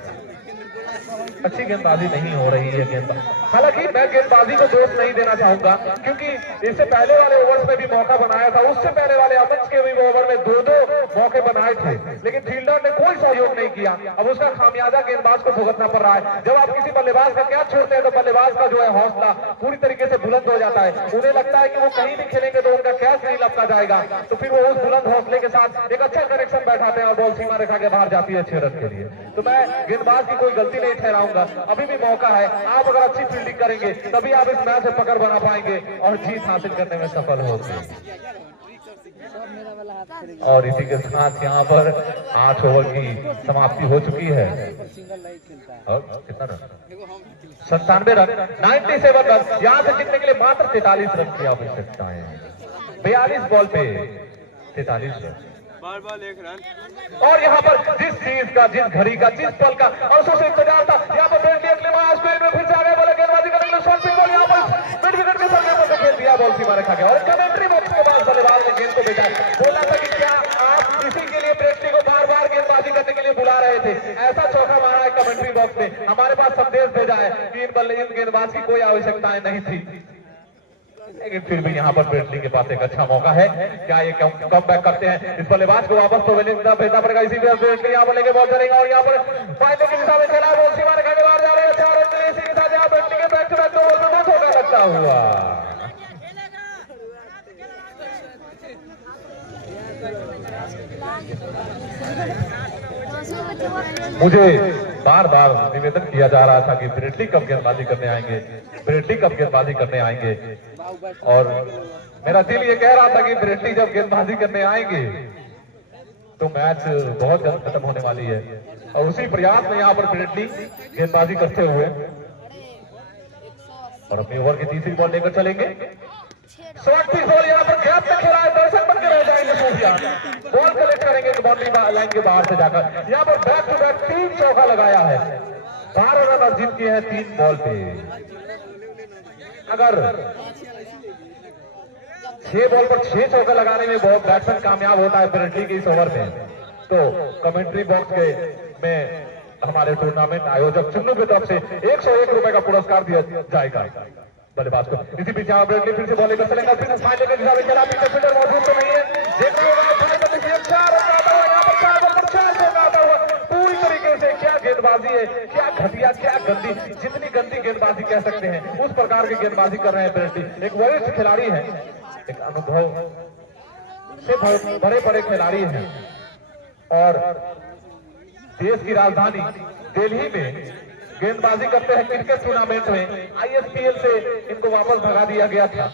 अच्छी गेंदबाजी नहीं हो रही है गेंदबाजी। हालांकि मैं गेंदबाजी को दोष नहीं देना चाहूंगा, क्योंकि इससे पहले वाले ओवर्स में भी मौका बनाया था, उससे पहले वाले अमंस के भी ओवर में 2-2 मौके बनाए थे, लेकिन फील्डर ने कोई सहयोग नहीं किया। अब उसका खामियाजा गेंदबाज को भुगतना पड़ रहा है। जब आप किसी बल्लेबाज का कैच छोड़ते हैं तो बल्लेबाज का जो है हौसला पूरी तरीके से बुलंद हो जाता है। उन्हें लगता है कि वो कहीं भी खेलेंगे तो उनका कैच नहीं लपका जाएगा, तो फिर वो उस बुलंद हौसले के साथ एक अच्छा कनेक्शन बैठाते हैं और बॉल सीमा रेखा के बाहर जाती है 6 रन के लिए। तो मैं गेंदबाज की कोई गलती नहीं ठहराऊंगा। अभी भी मौका है, आप अगर अच्छी फील्डिंग करेंगे तभी आप इस मैच से पकड़ बना पाएंगे और जीत हासिल करने में सफल होंगे। और इसी के साथ यहाँ पर 8 ओवर की समाप्ति हो चुकी है। और कितना रन? 97 run, 97 run. यहाँ से जीतने के लिए मात्र 43 रन की आवश्यकता है। 42 बॉल पे 43 रन। Ball 1 run. और यहाँ पर जिस चीज का, जिस घड़ी का, जिस पल का वर्षों से इंतजार था, यहाँ पर ब्रेटली अगले मास में फिर से आगे बोले गेंदबाजी करेंगे। शॉट पे बॉल यहाँ पर मिड विकेट के सामने पर खेल दिया, बॉल सीमा रेखा गया और कमेंट्री बॉक्स के बाद बल्लेबाज ने गेंद को भेजा। बोला था कि क्या आप इसी के लिए ब्रेटली को बार बार गेंदबाजी करने के लिए बुला रहे थे? ऐसा चौका मारा है कमेंट्री बॉक्स में, हमारे पास संदेश भेजा है कि इन गेंदबाज की कोई आवश्यकताएं नहीं थी। लेकिन फिर भी यहाँ पर ब्रेटली के पास एक अच्छा मौका है। क्या ये कम बैक करते हैं? इस बल्लेबाज को वापस तो भेजना पड़ेगा। इसी वजह से ब्रेटली यहाँ पर लेके बॉल करेगा और यहाँ पर फायदे की दिशा में खेला, बॉल सीमा रेखा के बाहर जा रहे हैं 4 रन के लिए। इसी के साथ यहाँ ब्रेटली के बैक टू बैक 2 बॉल में 2 चौका लगता हुआ। मुझे बार बार निवेदन किया जा रहा था कि ब्रेटली कब गेंदबाजी करने आएंगे, ब्रेटली कब गेंदबाजी करने आएंगे। और मेरा दिल ये कह रहा था कि ब्रेटली जब गेंदबाजी करने आएंगे तो मैच बहुत जल्द खत्म होने वाली है। और उसी प्रयास में यहाँ पर ब्रेटली गेंदबाजी करते हुए और अपनी ओवर की तीसरी बॉल लेकर चलेंगे। शॉर्ट पिच बॉल यहाँ पर गैप में खेला है, दर्शक बन के रह जाएंगे सूफियान। बॉल कलेक्ट करेंगे बाउंड्री लाइन के बाहर से जाकर। यहाँ पर बैक टू बैक 3 चौका लगाया है, 12 रन अर्जित किए हैं 3 बॉल पे। अगर 6 बॉल पर 6 चौका लगाने में बहुत बैट्समैन कामयाब होता है ब्रेटली के इस ओवर में, तो कमेंट्री बॉक्स के में हमारे टूर्नामेंट आयोजक चुन्नू की तरफ से 101 रुपए का पुरस्कार दिया जाएगा बल्लेबाज को। इसी बीच यहाँ ब्रेटली फिर से बॉल लेकर चलेगा, फिर फाइनल के दिशा में चला, पीछे फील्डर मौजूद तो नहीं है, देख रहे होगा पूरी तरीके से। क्या गेंदबाजी है, क्या घटिया, क्या गंदी, जितनी गंदी गेंदबाजी कह सकते हैं उस प्रकार की गेंदबाजी कर रहे हैं ब्रेटली। एक वरिष्ठ खिलाड़ी है, एक अनुभव से बड़े बड़े खिलाड़ी हैं और देश की राजधानी दिल्ली में गेंदबाजी करते हैं क्रिकेट टूर्नामेंट में। ISPL से इनको वापस भगा दिया गया था।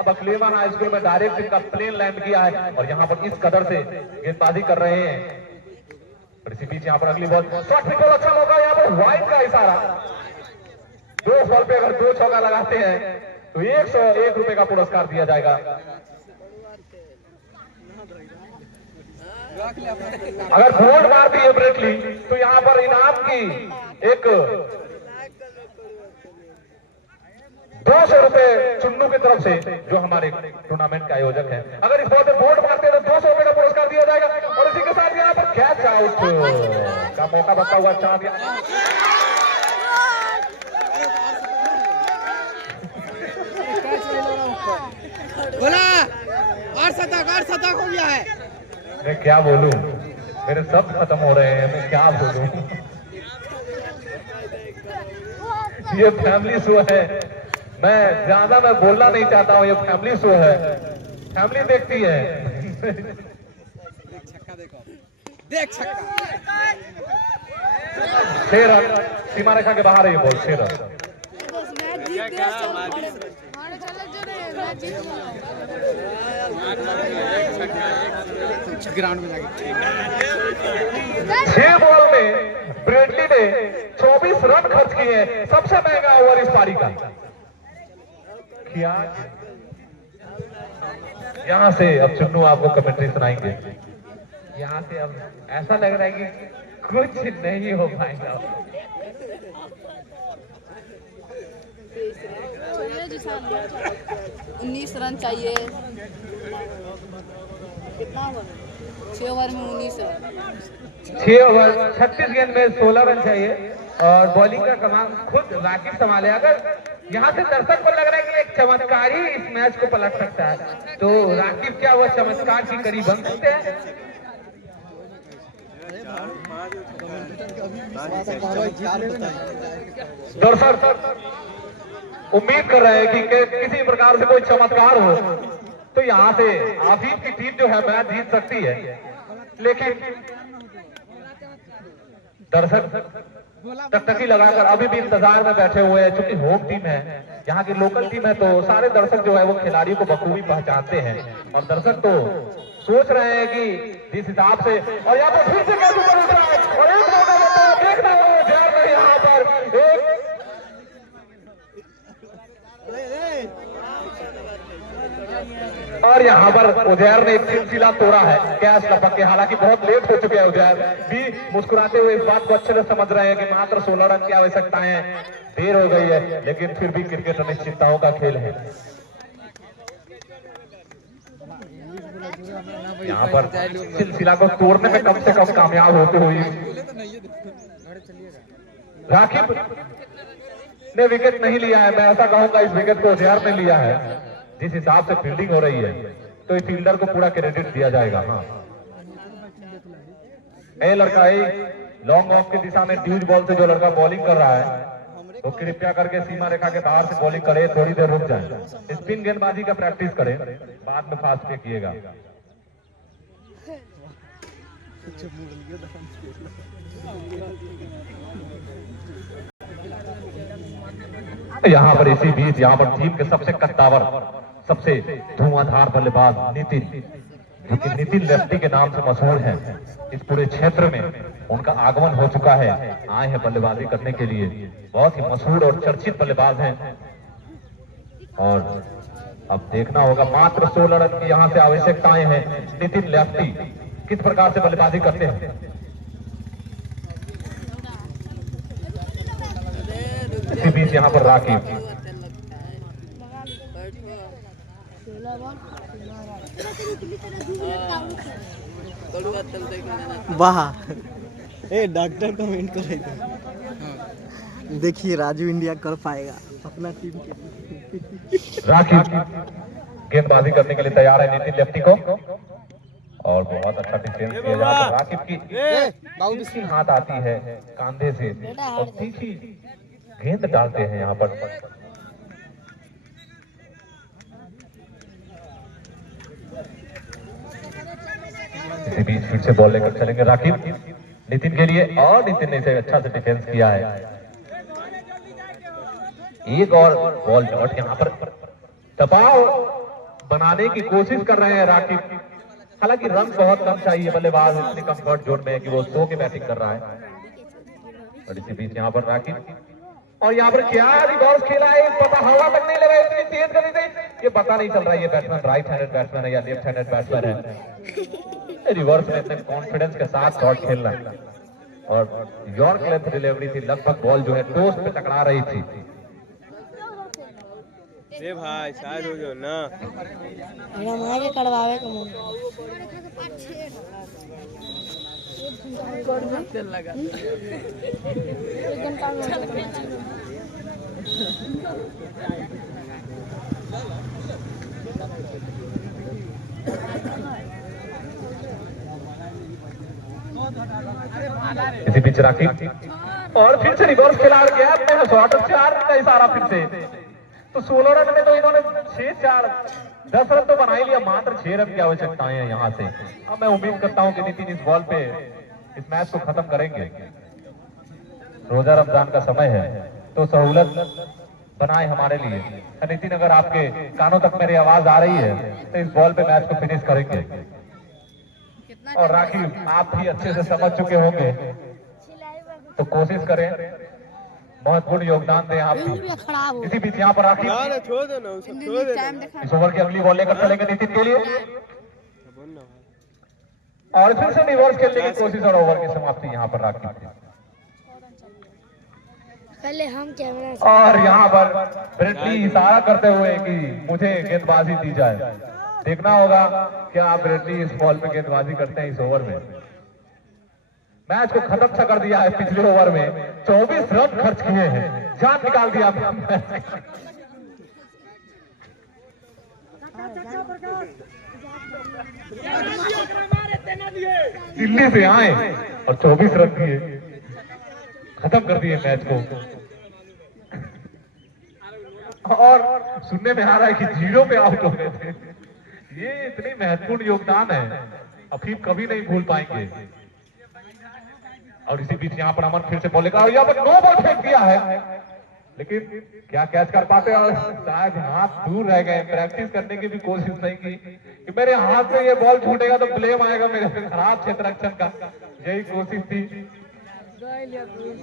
अब अकलेमा हाई स्कूल में डायरेक्ट इनका प्लेन लैंड किया है और यहाँ पर इस कदर से गेंदबाजी कर रहे हैं। और इसी बीच यहाँ पर अगली बॉल, शॉर्ट पिच, अच्छा मौका, यहाँ पर वाइड का इशारा। 2 बॉल पे अगर 2 चौका लगाते हैं तो 101 रुपए का पुरस्कार दिया जाएगा। अगर बोल्ड मार दी है ब्रेटली तो यहाँ पर इनाम की एक 200 रुपए चुन्नू की तरफ से, जो हमारे टूर्नामेंट के आयोजक हैं। अगर इस बॉल पे बोल्ड मारते हैं तो 200 रुपए का पुरस्कार दिया जाएगा। और इसी के साथ यहाँ पर कैच आउट का मौका बचा हुआ चांद। बोला और शतक हो गया है। मैं क्या बोलूं, मेरे शब्द खत्म हो रहे हैं, मैं क्या बोलूं। ये फैमिली शो है, मैं बोलना नहीं चाहता हूँ। ये फैमिली शो है, फैमिली देखती है। देख छक्का, 6 रन सीमा रेखा के बाहर है ये बॉल, 6 रन। ग्राउंड में जाके 6 बॉल में ब्रेटली ने 24 रन खर्च किए, सबसे महंगा ओवर इस पारी का। क्या यहाँ से अब चुन्नू आपको कमेंट्री सुनाएंगे। यहाँ से अब ऐसा लग रहा है कि कुछ नहीं हो पाएगा। 19 रन चाहिए। कितना ओवर? 6 ओवर में 19 रन। 6 ओवर 36 गेंद में 16 रन चाहिए और बॉलिंग का कमान खुद राकिब संभाले। अगर यहाँ से दर्शक को लग रहा है कि एक चमत्कार ही इस मैच को पलट सकता है, तो राकिब क्या वो चमत्कार की करीब बन सकते हैं? दर्शक उम्मीद कर रहे हैं कि किसी प्रकार से कोई चमत्कार हो तो यहाँ से आफीफ की टीम जो है मैच जीत सकती है। लेकिन दर्शक टकटकी लगाकर अभी भी इंतजार में बैठे हुए हैं। चूंकि होम टीम है, यहाँ की लोकल टीम है, तो सारे दर्शक जो है वो खिलाड़ियों को बखूबी पहचानते हैं। और दर्शक तो सोच रहे हैं कि जिस हिसाब से, और यहाँ पर फिर से कैसे उठ रहा है और एक मौका देता है, देखना है जहर में यहाँ पर एक और यहाँ पर उजैर ने एक सिलसिला तोड़ा है कैच लपक के। हालांकि बहुत लेट हो चुके हैं, उजैर भी मुस्कुराते हुए इस बात को अच्छे से समझ रहे हैं कि मात्र 16 रन की आवश्यकता है, देर हो गई है, लेकिन फिर भी क्रिकेट अनिश्चितताओं का खेल है। यहाँ पर सिलसिला को तोड़ने में कम से कम कामयाब होते हुए राकिब ने विकेट नहीं लिया है। मैं ऐसा कहूंगा इस विकेट को उजैर ने लिया है। जिस हिसाब से फील्डिंग हो रही है तो इस फील्डर को पूरा क्रेडिट दिया जाएगा। हाँ, ए लड़का लॉन्ग ऑफ की दिशा में ड्यूज बॉल से जो लड़का बॉलिंग कर रहा है तो कृपया करके सीमा रेखा के बाहर से बॉलिंग करे, थोड़ी देर रुक जाए, स्पिन गेंदबाजी का प्रैक्टिस करें, बाद में फास्ट पे किएगा। यहाँ पर इसी बीच यहाँ पर टीम के सबसे कद्दावर, सबसे धुआंधार बल्लेबाज नितिन, जो कि नितिन लेफ्टी के नाम से मशहूर है इस पूरे क्षेत्र में, उनका आगमन हो चुका है। आए हैं बल्लेबाजी करने के लिए, बहुत ही मशहूर और चर्चित बल्लेबाज हैं। और अब देखना होगा, मात्र 16 रन की यहाँ से आवश्यकताएं हैं। नितिन लेफ्टी किस प्रकार से बल्लेबाजी करते हैं। इसी बीच यहाँ पर राकिब, वाह, ए डॉक्टर कमेंट करेगा। देखिए राजू इंडिया कर पाएगा अपना टीम के। राकिब गेंदबाजी करने के लिए तैयार है नितिन लेफ्टी को, और बहुत अच्छा डिफेंस किया जा रहा है। राकिब की तीखी हाथ आती है कांधे से और तीखी गेंद डालते हैं यहाँ पर। इसी बीच फिर से बॉल लेकर चलेंगे राकिब नितिन के लिए, और नितिन ने इसे अच्छा से डिफेंस किया है। एक और बॉल डॉट यहाँ पर दबाव बनाने की कोशिश कर रहे हैं राकिब। हालांकि रन बहुत कम चाहिए, बल्लेबाज इतने कंफर्ट जोन में है कि वो सो के बैटिंग कर रहा है। और इसी बीच यहाँ पर राकिब, और यहाँ पर क्या रिवर्स खेला है, पता हवा तक नहीं लगा, इतनी तेज गति से ये पता नहीं चल रहा है ये बैट्समैन राइट हैंडेड बैट्समैन है या लेफ्ट हैंडेड बैट्समैन है। रिवर्स में इतने कॉन्फिडेंस के साथ शॉट खेलना, और यॉर्क लेंथ डिलीवरी थी, लगभग बॉल जो है टोस्ट पे टकरा रही थी। ए भाई शायद हो गया ना, मेरा मां के कड़वावे का मन तेल लगा। इसी बीच राकिब, और फिर से रिवर्स खेला गया अपने शॉट, 4 रन का इशारा फिर से। तो 16 रन में तो इन्होंने 6-4 10 रन तो बना ही लिया, मात्र 6 रन की आवश्यकताएं हैं यहाँ से। अब मैं उम्मीद करता हूँ कि नितिन इस बॉल पे इस मैच को खत्म करेंगे। रोजा रमजान का समय है तो सहूलत बनाए हमारे लिए। नितिन अगर आपके कानों तक मेरी आवाज आ रही है तो इस बॉल पे मैच को फिनिश करेंगे। और राकिब आप भी अच्छे से समझ चुके होंगे तो कोशिश करें, महत्वपूर्ण योगदान दें आप भी। इसी बीच यहाँ पर राकिब, इस ओवर की अगली बॉल लेकर चलेंगे नितिन के लिए, और फिर से रिवर्स खेलने की कोशिश और ओवर की समाप्ति यहाँ पर राकिब की। पहले हम कैमरा, और यहाँ पर ब्रेटली इशारा करते हुए कि मुझे गेंदबाजी दी जाए। देखना होगा क्या ब्रेटली इस बॉल पे गेंदबाजी करते हैं इस ओवर में। मैच को खत्म सा कर दिया है पिछले ओवर में, 24 रन खर्च किए हैं, जान निकाल दिया। दिल्ली से आए और 24 रन दिए, खत्म कर दिए मैच को। और सुनने में आ रहा है कि 0 पे आउट हो गए थे। ये इतनी महत्वपूर्ण योगदान है, अफीम कभी नहीं भूल पाएंगे। और इसी बीच यहाँ पर अमन फिर से बॉल लेकर, और यहाँ पर 9 बॉल फेंक दिया है, लेकिन क्या कैच कर पाते, और शायद हाथ दूर रह गए। प्रैक्टिस करने की भी कोशिश नहीं की कि मेरे हाथ में ये बॉल छूटेगा तो ब्लेम आएगा मेरे खराब क्षेत्ररक्षण का, यही कोशिश थी।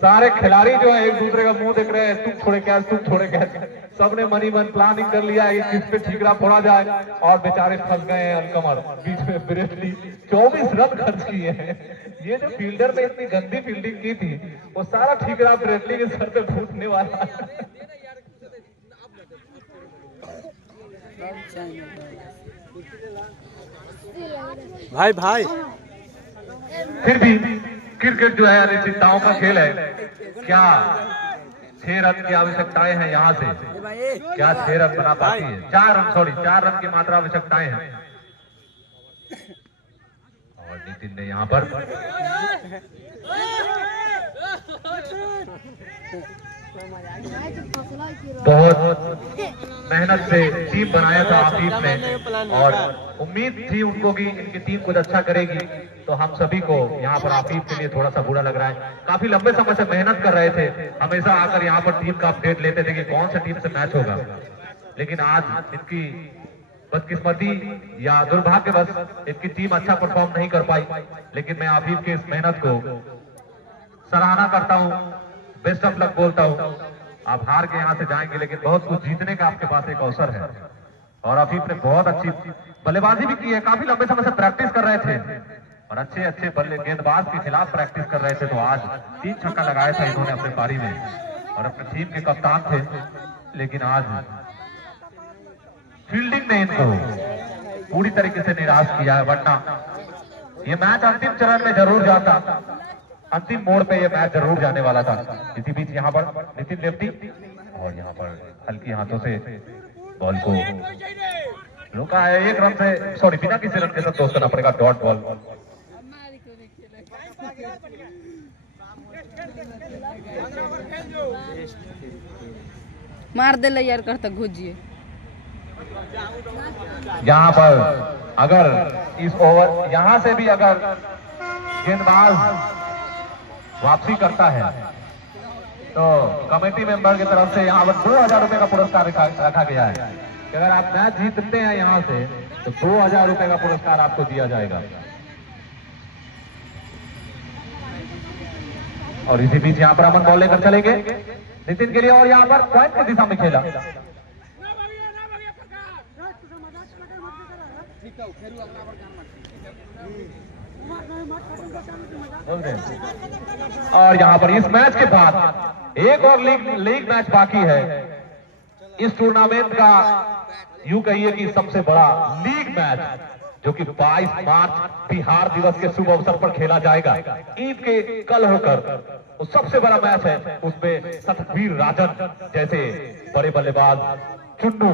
सारे खिलाड़ी जो है एक दूसरे का मुंह देख रहे हैं, तुम छोड़े कैच, तुम छोड़े कैच। सबने मनी मन प्लानिंग कर लिया है किस पे ठीकरा फोड़ा जाए, और बेचारे फंस गए हैं अलकमर बीच में। ब्रेटली 24 रन खर्च किए हैं। ये जो फील्डर ने इतनी गंदी फील्डिंग की थी, वो सारा ठीकरा ब्रेटली के सर पे फूटने वाला। भाई भाई फिर भी क्रिकेट जो है अनिश्चितताओं का खेल है। क्या 6 रन की आवश्यकताएं हैं यहाँ से, क्या 6 रन बना पाती है? 4 रन की मात्रा आवश्यकताएं हैं। और नितिन ने यहाँ पर बहुत मेहनत से टीम बनाया था आसिफ ने, और उम्मीद थी उनको कि इनकी टीम कुछ अच्छा करेगी, तो हम सभी को यहाँ पर आफीफ के लिए थोड़ा सा बुरा लग रहा है। काफी लंबे समय से मेहनत कर रहे थे, हमेशा आकर यहाँ पर टीम का अपडेट लेते थे कि कौन सा टीम से मैच होगा, लेकिन आज इनकी बदकिस्मती या दुर्भाग्यवश इनकी टीम अच्छा परफॉर्म नहीं कर पाई। लेकिन मैं आफीफ की इस मेहनत को सराहना करता हूँ, बेस्ट ऑफ लक बोलता हूँ। आप हार के यहाँ से जाएंगे, लेकिन बहुत कुछ जीतने का आपके पास एक अवसर है। और आफीफ ने बहुत अच्छी बल्लेबाजी भी की है, काफी लंबे समय से प्रैक्टिस कर रहे थे और अच्छे अच्छे बल्ले गेंदबाज के खिलाफ प्रैक्टिस कर रहे थे। तो आज 3 छक्का लगाया था इन्होंने अपने पारी में और अपने टीम के कप्तान थे, लेकिन आज फील्डिंग ने इनको पूरी तरीके से निराश किया है। वरना ये मैच अंतिम चरण में जरूर जाता, अंतिम मोड़ पे ये मैच जरूर जाने वाला था। इसी बीच यहाँ पर नितिन लेफ्टी और यहाँ पर हल्की हाथों से बॉल को रोका है। 1 रन से सॉरी बिना किसी रन के साथ दोस्त करना पड़ेगा डॉट बॉल। मार दे ले यार करता घुजिए। यहाँ पर अगर इस ओवर यहाँ से भी अगर गेंदबाज वापसी करता है तो कमेटी मेंबर की तरफ से यहाँ पर 2000 रुपए का पुरस्कार रखा गया है कि अगर आप मैच जीतते हैं यहाँ से तो 2000 रुपए का पुरस्कार आपको दिया जाएगा। और इसी बीच यहाँ पर अमन बॉल लेकर चलेंगे नितिन के लिए और यहाँ पर पॉइंट की दिशा में खेला। और यहाँ पर इस मैच के बाद एक और लीग मैच बाकी है। इस टूर्नामेंट का यूं कहिए कि सबसे बड़ा लीग मैच जो कि 22 मार्च बिहार दिवस के शुभ अवसर पर खेला जाएगा, ईद के कल होकर। वो सबसे बड़ा मैच है, उसमें सतवीर राजन जैसे बड़े बल्लेबाज, चुन्नू,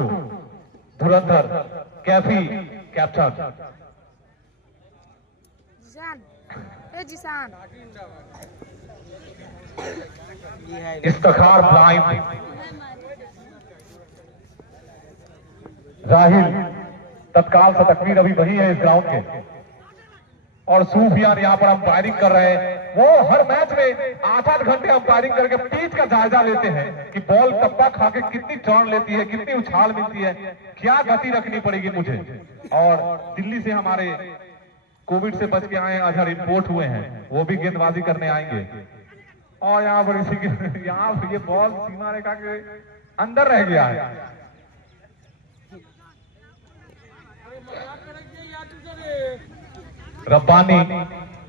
धुरंधर, कैफी, कैप्टन इफ्तिखार ब्राइम, राहिल तत्काल से तकमीर अभी वही है इस ग्राउंड के, और सूफियान यहाँ पर अंपायरिंग कर रहे हैं। वो हर मैच में 8-8 घंटे अंपायरिंग करके पिच का जायजा लेते हैं कि बॉल टप्पा खा के कितनी टर्न लेती है, कितनी उछाल मिलती है, क्या गति रखनी पड़ेगी मुझे। और दिल्ली से हमारे कोविड से बच के आए अजहर इंपोर्ट हुए हैं, वो भी गेंदबाजी करने आएंगे। और यहाँ पर इसी के यहाँ ये बॉल सीमा रेखा के अंदर रह गया है। रब्बानी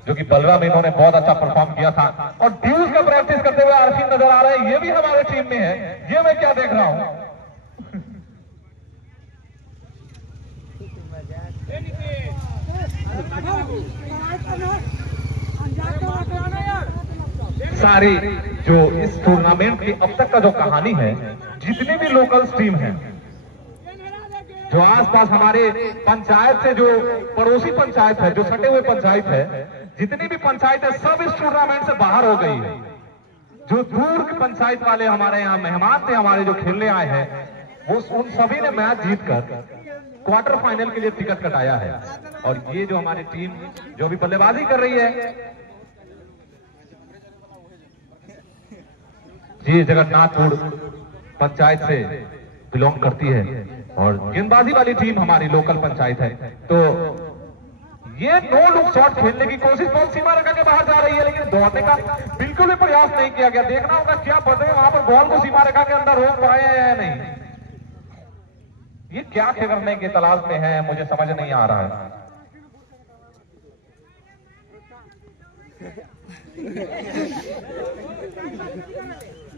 जो कि बलवा में इन्होंने बहुत अच्छा परफॉर्म किया था और ड्यूज का प्रैक्टिस करते हुए आरफी नजर आ रहे हैं, ये भी हमारे टीम में है। ये मैं क्या देख रहा हूं, सारी जो इस टूर्नामेंट की अब तक का जो कहानी है, जितनी भी लोकल टीम है, जो आसपास हमारे पंचायत से जो पड़ोसी पंचायत है, जो सटे हुए पंचायत है, जितनी भी पंचायत है सब इस टूर्नामेंट से बाहर हो गई है। जो दूर की पंचायत वाले हमारे यहाँ मेहमान थे, हमारे जो खेलने आए हैं, वो उन सभी ने मैच जीतकर क्वार्टर फाइनल के लिए टिकट कटाया है। और ये जो हमारी टीम जो भी बल्लेबाजी कर रही है, जी जगन्नाथपुर पंचायत से बिलोंग करती है और गेंदबाजी वाली टीम हमारी लोकल पंचायत है। तो ये नो लुक शॉट खेलने की कोशिश बहुत सीमा रेखा के बाहर जा रही है, लेकिन दौड़ने का बिल्कुल भी प्रयास नहीं किया गया। देखना होगा क्या पता वहां पर बॉल को सीमा रेखा के अंदर रोक पाए हैं या नहीं। ये क्या करने की तलाश में है, मुझे समझ नहीं आ रहा है।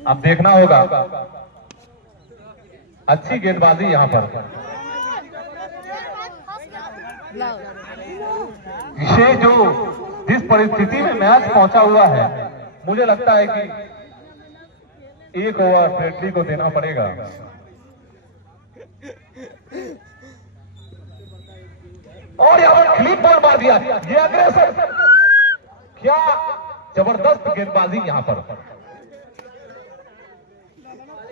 अब देखना होगा, अच्छी गेंदबाजी यहाँ पर। ये जो जिस परिस्थिति में मैच पहुंचा हुआ है, मुझे लगता है कि 1 ओवर फ्रेडली को देना पड़ेगा। और यहाँ पर क्लीन बॉल मार दिया, ये अग्रेसर, क्या जबरदस्त गेंदबाजी यहाँ पर।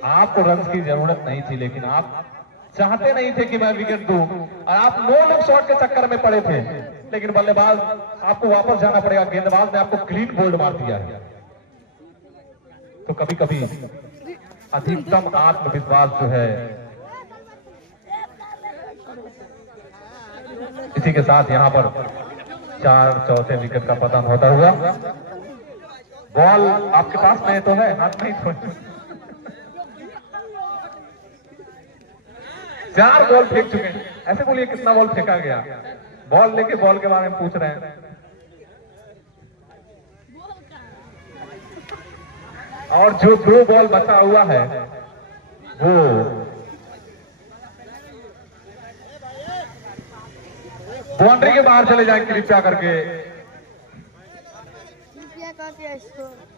आपको रन की जरूरत नहीं थी, लेकिन आप चाहते नहीं थे कि मैं विकेट दूं और आप नो लुक शॉट के चक्कर में पड़े थे, लेकिन बल्लेबाज आपको वापस जाना पड़ेगा। गेंदबाज ने आपको क्लीन बोल्ड मार दिया है। तो कभी कभी अधिकतम आत्मविश्वास जो है, इसी के साथ यहां पर 4 चौथे विकेट का पतन होता हुआ। बॉल आपके पास में तो है, हाथ नहीं तो 4 बॉल फेंक चुके हैं। ऐसे बोलिए कितना बॉल फेंका गया? बॉल लेके बॉल के बारे में पूछ रहे हैं। और जो 2 बॉल बचा हुआ है वो बाउंड्री के बाहर चले जाए कृपया करके।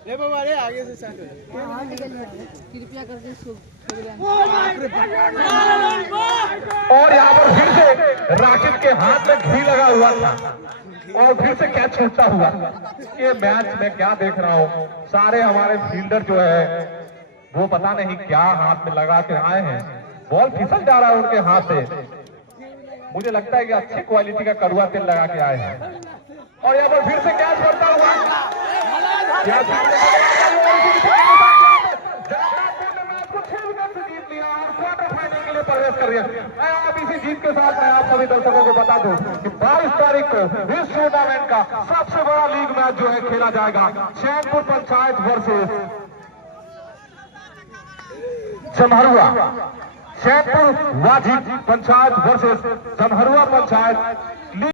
ये बाबा रे आगे से सेट कृपया करके इसको और यहाँ पर फिर से राकिब के हाथ में घी लगा हुआ था और फिर से कैच छूटता हुआ। ये मैच में क्या देख रहा हूँ, सारे हमारे फील्डर जो है वो पता नहीं क्या हाथ में लगा के आए हैं, बॉल फिसल जा रहा है उनके हाथ से। मुझे लगता है कि अच्छी क्वालिटी का कड़वा तेल लगा के आए हैं। और यहाँ पर फिर से कैच बढ़ता हुआ, जीत लिया और क्वार्टर फाइनल के लिए प्रवेश कर दिया। अब इसी जीत के साथ मैं आप सभी दर्शकों को बता दूं कि 22 तारीख को इस टूर्नामेंट का सबसे बड़ा लीग मैच जो है खेला जाएगा, चैनपुर पंचायत वर्सेस जमहरुआ। चैनपुर वाजिब पंचायत वर्सेस जमहरुआ पंचायत।